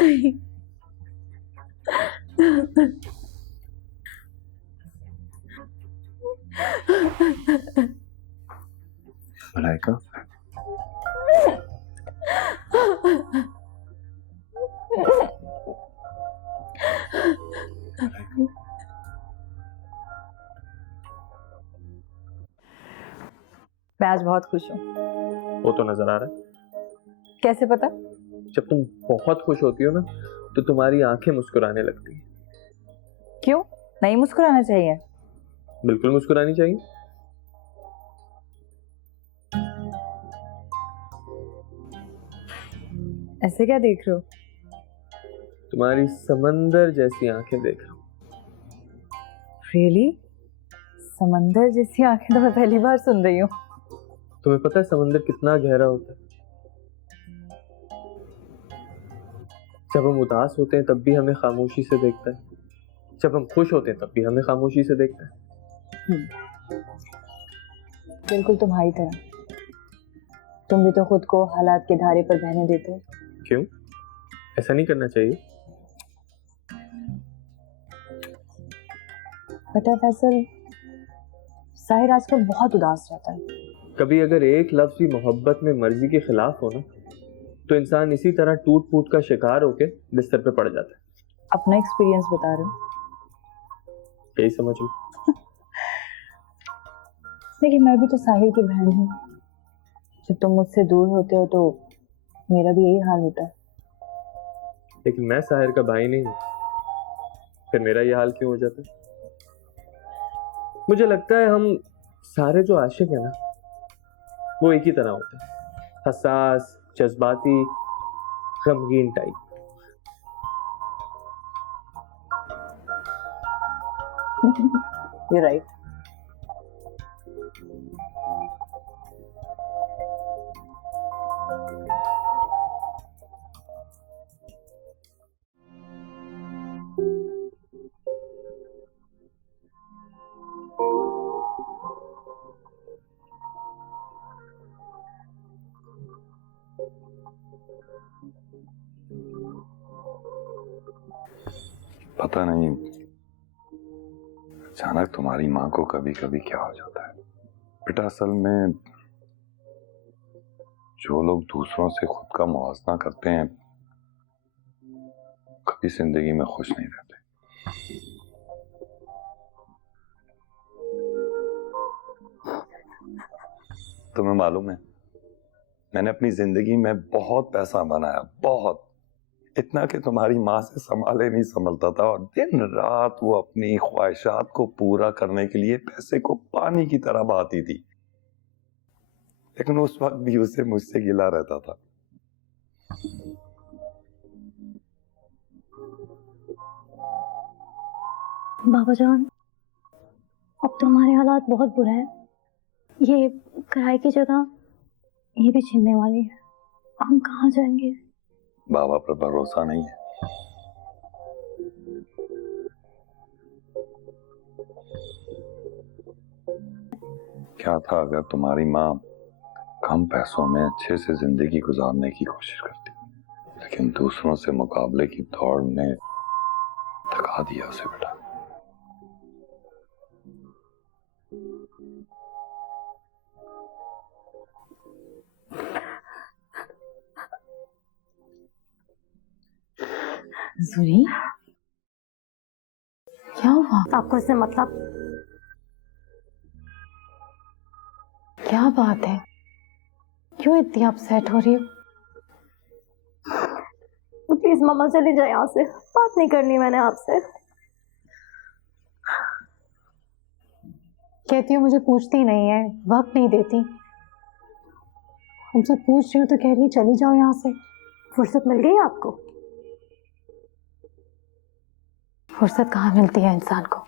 नहीं। मलाइका, मैं आज बहुत खुश हूँ। वो तो नजर आ रहा है। कैसे पता? जब तुम बहुत खुश होती हो ना तो तुम्हारी आंखें मुस्कुराने लगती हैं। क्यों नहीं मुस्कुराना चाहिए? बिल्कुल मुस्कुरानी चाहिए। ऐसे क्या देख रहे हो? तुम्हारी समंदर जैसी आंखें देख रहा हूँ। रियली? समंदर जैसी आंखें तो मैं पहली बार सुन रही हूँ। तुम्हें पता है समंदर कितना गहरा होता है? जब हम उदास होते हैं तब भी हमें खामोशी से देखता है, जब हम खुश होते हैं तब भी हमें खामोशी से देखता है। बिल्कुल तुम्हारी तरह। तुम भी तो खुद को हालात के धारे पर बहने देते हो। क्यों? ऐसा नहीं करना चाहिए। पता है फैसल, साहिर आजकल बहुत उदास रहता है। कभी अगर एक लफ्ज भी मोहब्बत में मर्जी के खिलाफ हो ना तो इंसान इसी तरह टूट फूट का शिकार होके बिस्तर पे पड़ जाता है। अपना एक्सपीरियंस बता रहे हो? यही समझ लो। लेकिन मैं भी तो साहिर की बहन हूँ। जब तुम मुझसे दूर होते हो तो मेरा भी यही हाल होता है। लेकिन मैं साहिर का भाई नहीं हूँ, फिर मेरा ये हाल क्यों हो जाता है? मुझे लगता है हम सारे जो आशिक है ना वो एक ही तरह होते हैं, हसास, जज्बाती, गमगीन टाइप। You're right. पता नहीं अचानक तुम्हारी माँ को कभी कभी क्या हो जाता है। बेटा असल में जो लोग दूसरों से खुद का मुआवजा करते हैं कभी जिंदगी में खुश नहीं रहते। तुम्हें मालूम है मैंने अपनी जिंदगी में बहुत पैसा बनाया, बहुत, इतना कि तुम्हारी माँ से संभाले नहीं संभलता था और दिन रात वो अपनी ख्वाहिशात को पूरा करने के लिए पैसे को पानी की तरह बहाती थी, लेकिन उस वक्त भी उसे मुझसे गिला रहता था। बाबा जान, अब तो हमारे हालात बहुत बुरे हैं। ये किराए की जगह ये भी छीनने वाली है। हम कहाँ जाएंगे? बाबा पर भरोसा नहीं है। क्या था अगर तुम्हारी माँ कम पैसों में अच्छे से जिंदगी गुजारने की कोशिश करती, लेकिन दूसरों से मुकाबले की दौड़ ने थका दिया उसे। बेटा ज़ुरी, क्या हुआ आपको इससे मतलब? क्या बात है, क्यों इतनी अपसेट हो रही हो? प्लीज मामा चली जाए यहाँ से, बात नहीं करनी मैंने आपसे। कहती हो मुझे पूछती नहीं है, वक्त नहीं देती। हमसे पूछ रही हो तो कह रही चली जाओ यहाँ से। फुर्सत मिल गई आपको? फुर्सत कहाँ मिलती है इंसान को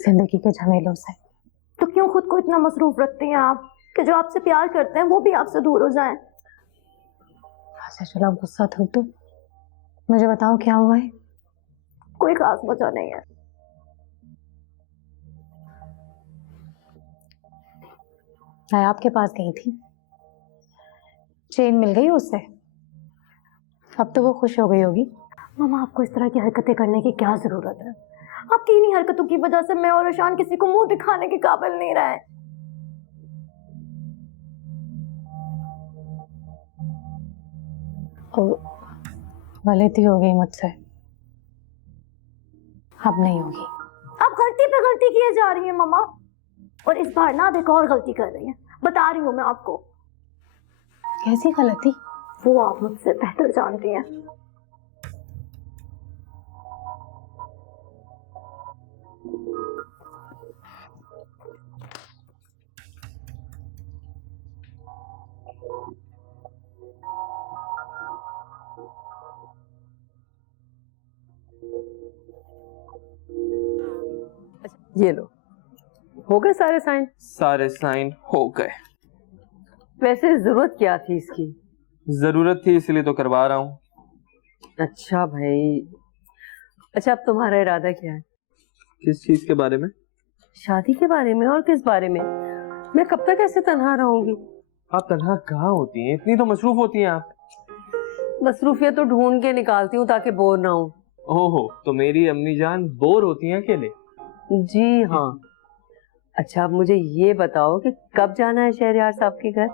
जिंदगी के झमेलों से। तो क्यों खुद को इतना मसरूफ रखती हैं आप कि जो आपसे प्यार करते हैं वो भी आपसे दूर हो जाएं? अच्छा चलो आप गुस्सा थक दो, मुझे बताओ क्या हुआ है। कोई खास वजह नहीं है। मैं आपके पास गई थी, चेन मिल गई उससे, अब तो वो खुश हो गई होगी। मामा आपको इस तरह की हरकतें करने की क्या जरूरत है? आपकी इन्हीं हरकतों की वजह से मैं और ईशान किसी को मुंह दिखाने के काबिल नहीं रहे। गलती हो गई मुझसे, अब नहीं होगी। आप गलती पे गलती किए जा रही हैं मम्मा, और इस बार ना आप एक और गलती कर रही हैं। बता रही हूँ मैं आपको। कैसी गलती? वो आप मुझसे बेहतर जानती हैं। ये लो, हो गए सारे साइन? सारे साइन हो गए। वैसे जरूरत क्या थी इसकी? जरूरत थी इसलिए तो करवा रहा हूँ। अच्छा भाई, अच्छा अब तुम्हारा इरादा क्या है? किस चीज के बारे में? शादी के बारे में। और किस बारे में? मैं कब तक ऐसे तन्हा रहूंगी? आप तन्हा कहाँ होती हैं, इतनी तो मसरूफ होती हैं आप। मसरूफियत तो ढूंढ के निकालती हूँ ताकि बोर ना हूँ। ओहो, तो मेरी अम्मी जान बोर होती हैं अकेले? जी हाँ। अच्छा अब मुझे ये बताओ कि कब जाना है शहरयार साहब के घर?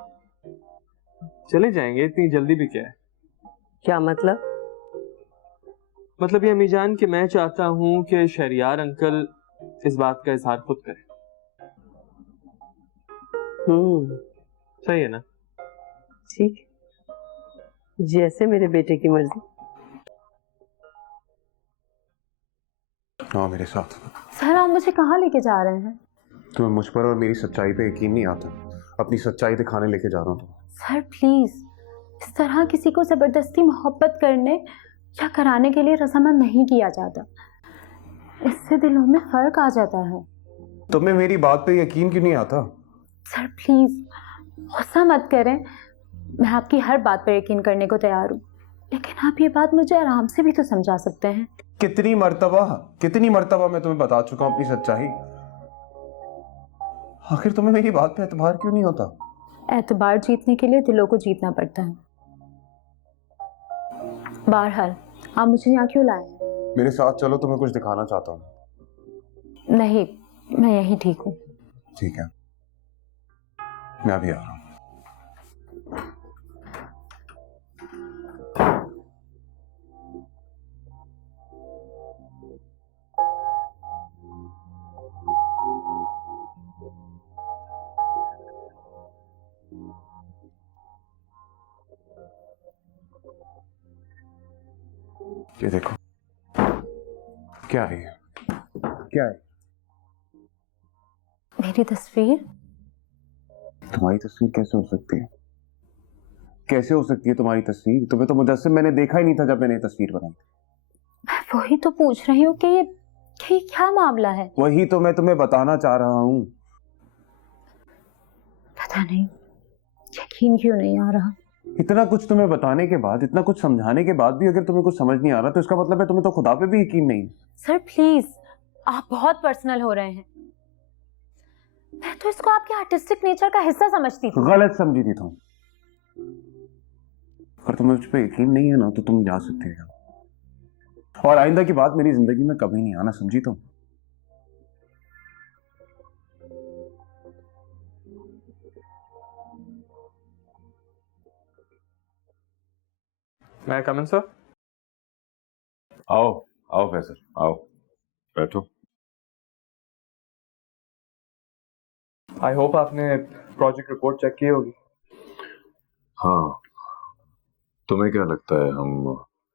चले जाएंगे, इतनी जल्दी भी क्या है? क्या मतलब? मतलब ये अम्मी जान कि मैं चाहता हूँ कि शहरयार अंकल इस बात का इजहार खुद करें। सही है ना? ठीक, जैसे मेरे बेटे की मर्जी। हाँ, मेरे साथ। सर आप मुझे कहाँ लेके जा रहे हैं? तुम्हें मुझ पर और मेरी सच्चाई पे यकीन नहीं आता? अपनी सच्चाई दिखाने लेके जा रहा हूँ। सर प्लीज, इस तरह किसी को जबरदस्ती मोहब्बत करने या कराने के लिए रजामंद नहीं किया जाता। इससे दिलों में फर्क आ जाता है। तुम्हें मेरी बात पे यकीन क्यों नहीं आता? सर प्लीज गुस्सा मत करें, मैं आपकी हर बात पर यकीन करने को तैयार हूँ, लेकिन आप ये बात मुझे आराम से भी तो समझा सकते हैं। कितनी मर्तबा मैं तुम्हें बता चुका हूँ अपनी सच्चाई। आखिर तुम्हें मेरी बात पे एतबार क्यों नहीं होता? एतबार जीतने के लिए दिलों को जीतना पड़ता है। बहरहाल आप मुझे यहाँ क्यों लाए हैं? मेरे साथ चलो, तुम्हें कुछ दिखाना चाहता हूँ। नहीं, मैं यहीं ठीक हूँ। ठीक है, मैं अभी आ रहा हूँ। ये देखो, क्या है ये? क्या है? मेरी तस्वीर? तुम्हारी तस्वीर कैसे हो सकती है? कैसे हो सकती है तुम्हारी तस्वीर? तुम्हें तो मुजस्सिम मैंने देखा ही नहीं था जब मैंने ये तस्वीर बनाई। मैं वही तो पूछ रही हूँ कि ये क्या मामला है? वही तो मैं तुम्हें बताना चाह रहा हूँ। पता नहीं यकीन क्यों नहीं आ रहा। इतना कुछ तुम्हें बताने के बाद, इतना कुछ समझाने के बाद भी अगर तुम्हें कुछ समझ नहीं आ रहा तो इसका मतलब है तुम्हें तो खुदा पे भी यकीन नहीं। सर प्लीज, आप बहुत पर्सनल हो रहे हैं। मैं तो इसको आपके आर्टिस्टिक नेचर का हिस्सा समझती थी। गलत समझी थी तुम। अगर तुम्हें मुझ पे यकीन नहीं है ना तो तुम जा सकते हो, और आइंदा की बात मेरी जिंदगी में कभी नहीं आना, समझी तुम? मैं कम इन सर? आओ आओ फैसल, आओ बैठो। आई होप आपने प्रोजेक्ट रिपोर्ट चेक की होगी। हाँ, तुम्हें क्या लगता है हम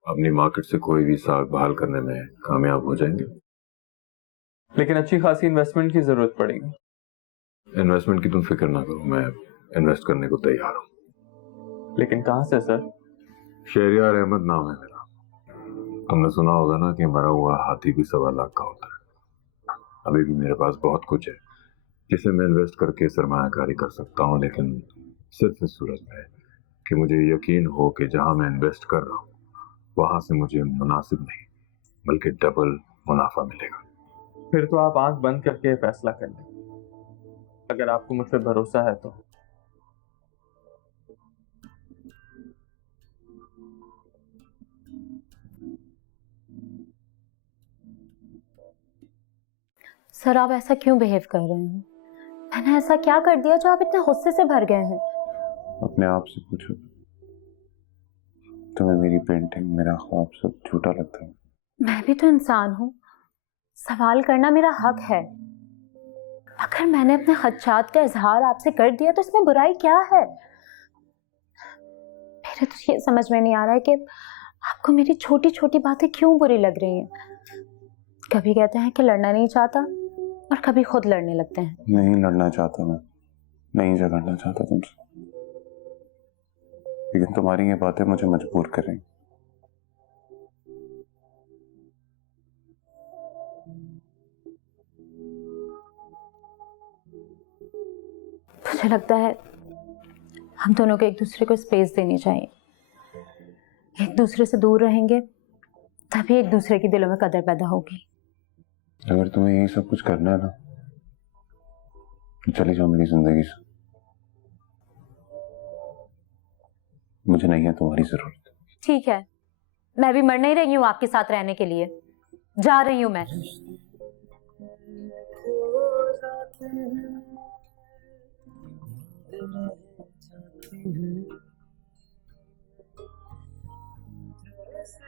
अपनी मार्केट से कोई भी साख बहाल करने में कामयाब हो जाएंगे? लेकिन अच्छी खासी इन्वेस्टमेंट की जरूरत पड़ेगी। इन्वेस्टमेंट की तुम फिक्र ना करो, मैं इन्वेस्ट करने को तैयार हूँ। लेकिन कहाँ से सर? शहरयार अहमद नाम है मेरा। तुमने सुना होगा ना कि मरा हुआ हाथी भी 1.25 लाख का होता है। अभी भी मेरे पास बहुत कुछ है जिसे मैं इन्वेस्ट करके सरमायाकारी कर सकता हूँ, लेकिन सिर्फ इस सूरत में कि मुझे यकीन हो कि जहां मैं इन्वेस्ट कर रहा हूँ वहां से मुझे मुनासिब नहीं बल्कि डबल मुनाफा मिलेगा। फिर तो आप आंख बंद करके फैसला कर लें, अगर आपको मुझ पर भरोसा है तो। सर आप ऐसा क्यों बिहेव कर रहे हैं? मैंने ऐसा क्या कर दिया जो आप इतने गुस्से से भर गए हैं? अपने आप से पूछो, तुम्हें मेरी पेंटिंग, मेरा ख्वाब सब झूठा लगता है? मैं भी तो इंसान हूँ, सवाल करना मेरा हक है। अगर मैंने अपने खदशात का इजहार आपसे कर दिया तो इसमें बुराई क्या है? मेरे तो ये समझ में नहीं आ रहा है कि आपको मेरी छोटी छोटी बातें क्यों बुरी लग रही हैं। कभी कहते हैं कि लड़ना नहीं चाहता और कभी खुद लड़ने लगते हैं। नहीं लड़ना चाहता मैं, नहीं झगड़ना चाहता तुमसे, लेकिन तुम्हारी ये बातें मुझे मजबूर कर रही। मुझे लगता है हम दोनों को एक दूसरे को स्पेस देनी चाहिए। एक दूसरे से दूर रहेंगे तभी एक दूसरे के दिलों में कदर पैदा होगी। अगर तुम्हें यही सब कुछ करना है ना, तो चली जाओ मेरी जिंदगी से। मुझे नहीं है तुम्हारी जरूरत। ठीक है, मैं भी मर नहीं रही हूँ आपके साथ रहने के लिए, जा रही हूँ मैं।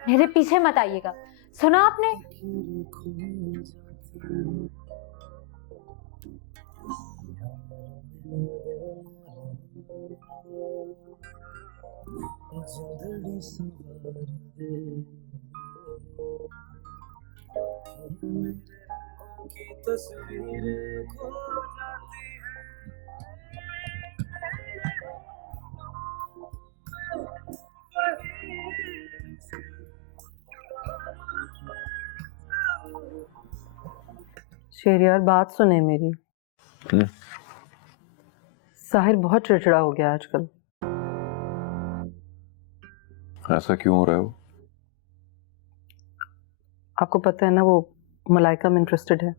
मेरे पीछे मत आइएगा, सुना आपने? शेरियार बात सुने मेरी। साहिर बहुत चिड़चिड़ा हो गया आजकल। ऐसा क्यों हो रहा है वो? आपको पता है ना वो मलाइका में इंटरेस्टेड है।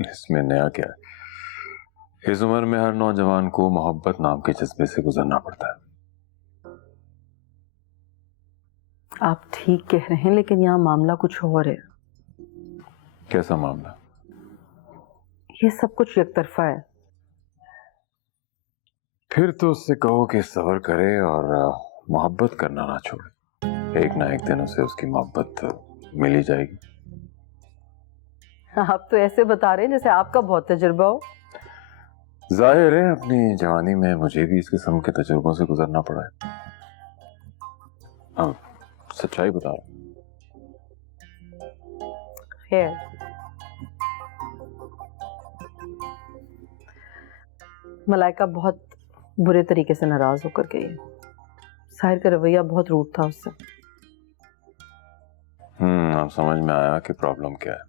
इसमें नया क्या है? इस उम्र में हर नौजवान को मोहब्बत नाम के जज्बे से गुजरना पड़ता है। आप ठीक कह रहे हैं, लेकिन यहाँ मामला कुछ और है। कैसा मामला? ये सब कुछ एक तरफा है। फिर तो उससे कहो कि सब्र करे और मोहब्बत करना ना छोड़े। एक ना एक दिन उसे उसकी मोहब्बत मिल ही जाएगी। आप तो ऐसे बता रहे हैं जैसे आपका बहुत तजुर्बा हो। जाहिर है अपनी जवानी में मुझे भी इस किस्म के तजुर्बों से गुजरना पड़ा है। हाँ, सच्चाई बता रहा हूँ। मलाइका बहुत बुरे तरीके से नाराज होकर गई है। साहिर का रवैया बहुत रूड था उससे। अब समझ में आया कि प्रॉब्लम क्या है।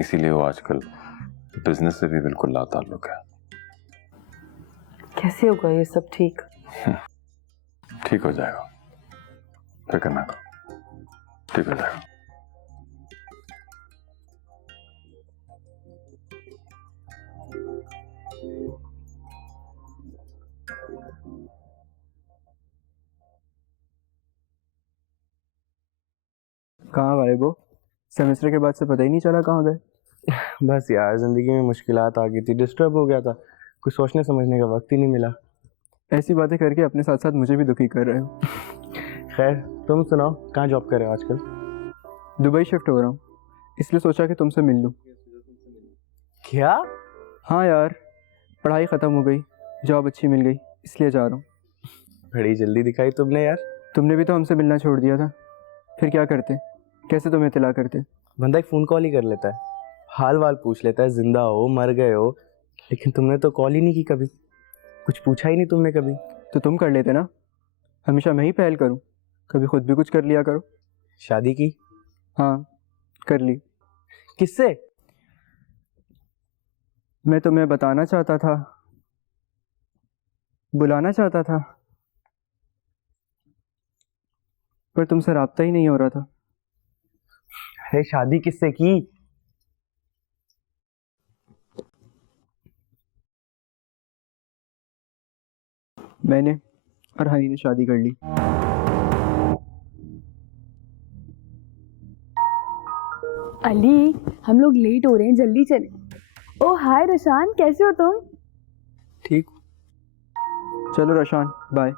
इसीलिए वो आजकल बिजनेस से भी बिल्कुल लाताल्लुक है। कैसे होगा ये सब ठीक? ठीक हो जाएगा, फिक्र ना करो, ठीक हो जाएगा। कहाँ गायब हो? सेमेस्टर के बाद से पता ही नहीं चला कहाँ गए। बस यार जिंदगी में मुश्किलात आ गई थी, डिस्टर्ब हो गया था, कुछ सोचने समझने का वक्त ही नहीं मिला। ऐसी बातें करके अपने साथ साथ मुझे भी दुखी कर रहे हो। खैर तुम सुनाओ, कहाँ जॉब कर रहे हो आजकल? दुबई शिफ्ट हो रहा हूँ, इसलिए सोचा कि तुमसे मिल लूँ। क्या? हाँ यार, पढ़ाई ख़त्म हो गई, जॉब अच्छी मिल गई, इसलिए जा रहा हूँ। बड़ी जल्दी दिखाई तुमने यार। तुमने भी तो हमसे मिलना छोड़ दिया था, फिर क्या करते? कैसे तुम्हें इत्तला करते? बंदा एक फ़ोन कॉल ही कर लेता है, हाल वाल पूछ लेता है, जिंदा हो मर गए हो, लेकिन तुमने तो कॉल ही नहीं की कभी, कुछ पूछा ही नहीं तुमने कभी। तो तुम कर लेते ना, हमेशा मैं ही पहल करूं, कभी खुद भी कुछ कर लिया करो। शादी की? हाँ कर ली। किससे? मैं तुम्हें बताना चाहता था, बुलाना चाहता था, पर तुमसे राब्ता ही नहीं हो रहा था। अरे शादी किससे की? मैंने और हनी ने शादी कर ली। अली, हम लोग लेट हो रहे हैं, जल्दी चले। ओ हाय रशान, कैसे हो तुम? ठीक। चलो रशान, बाय।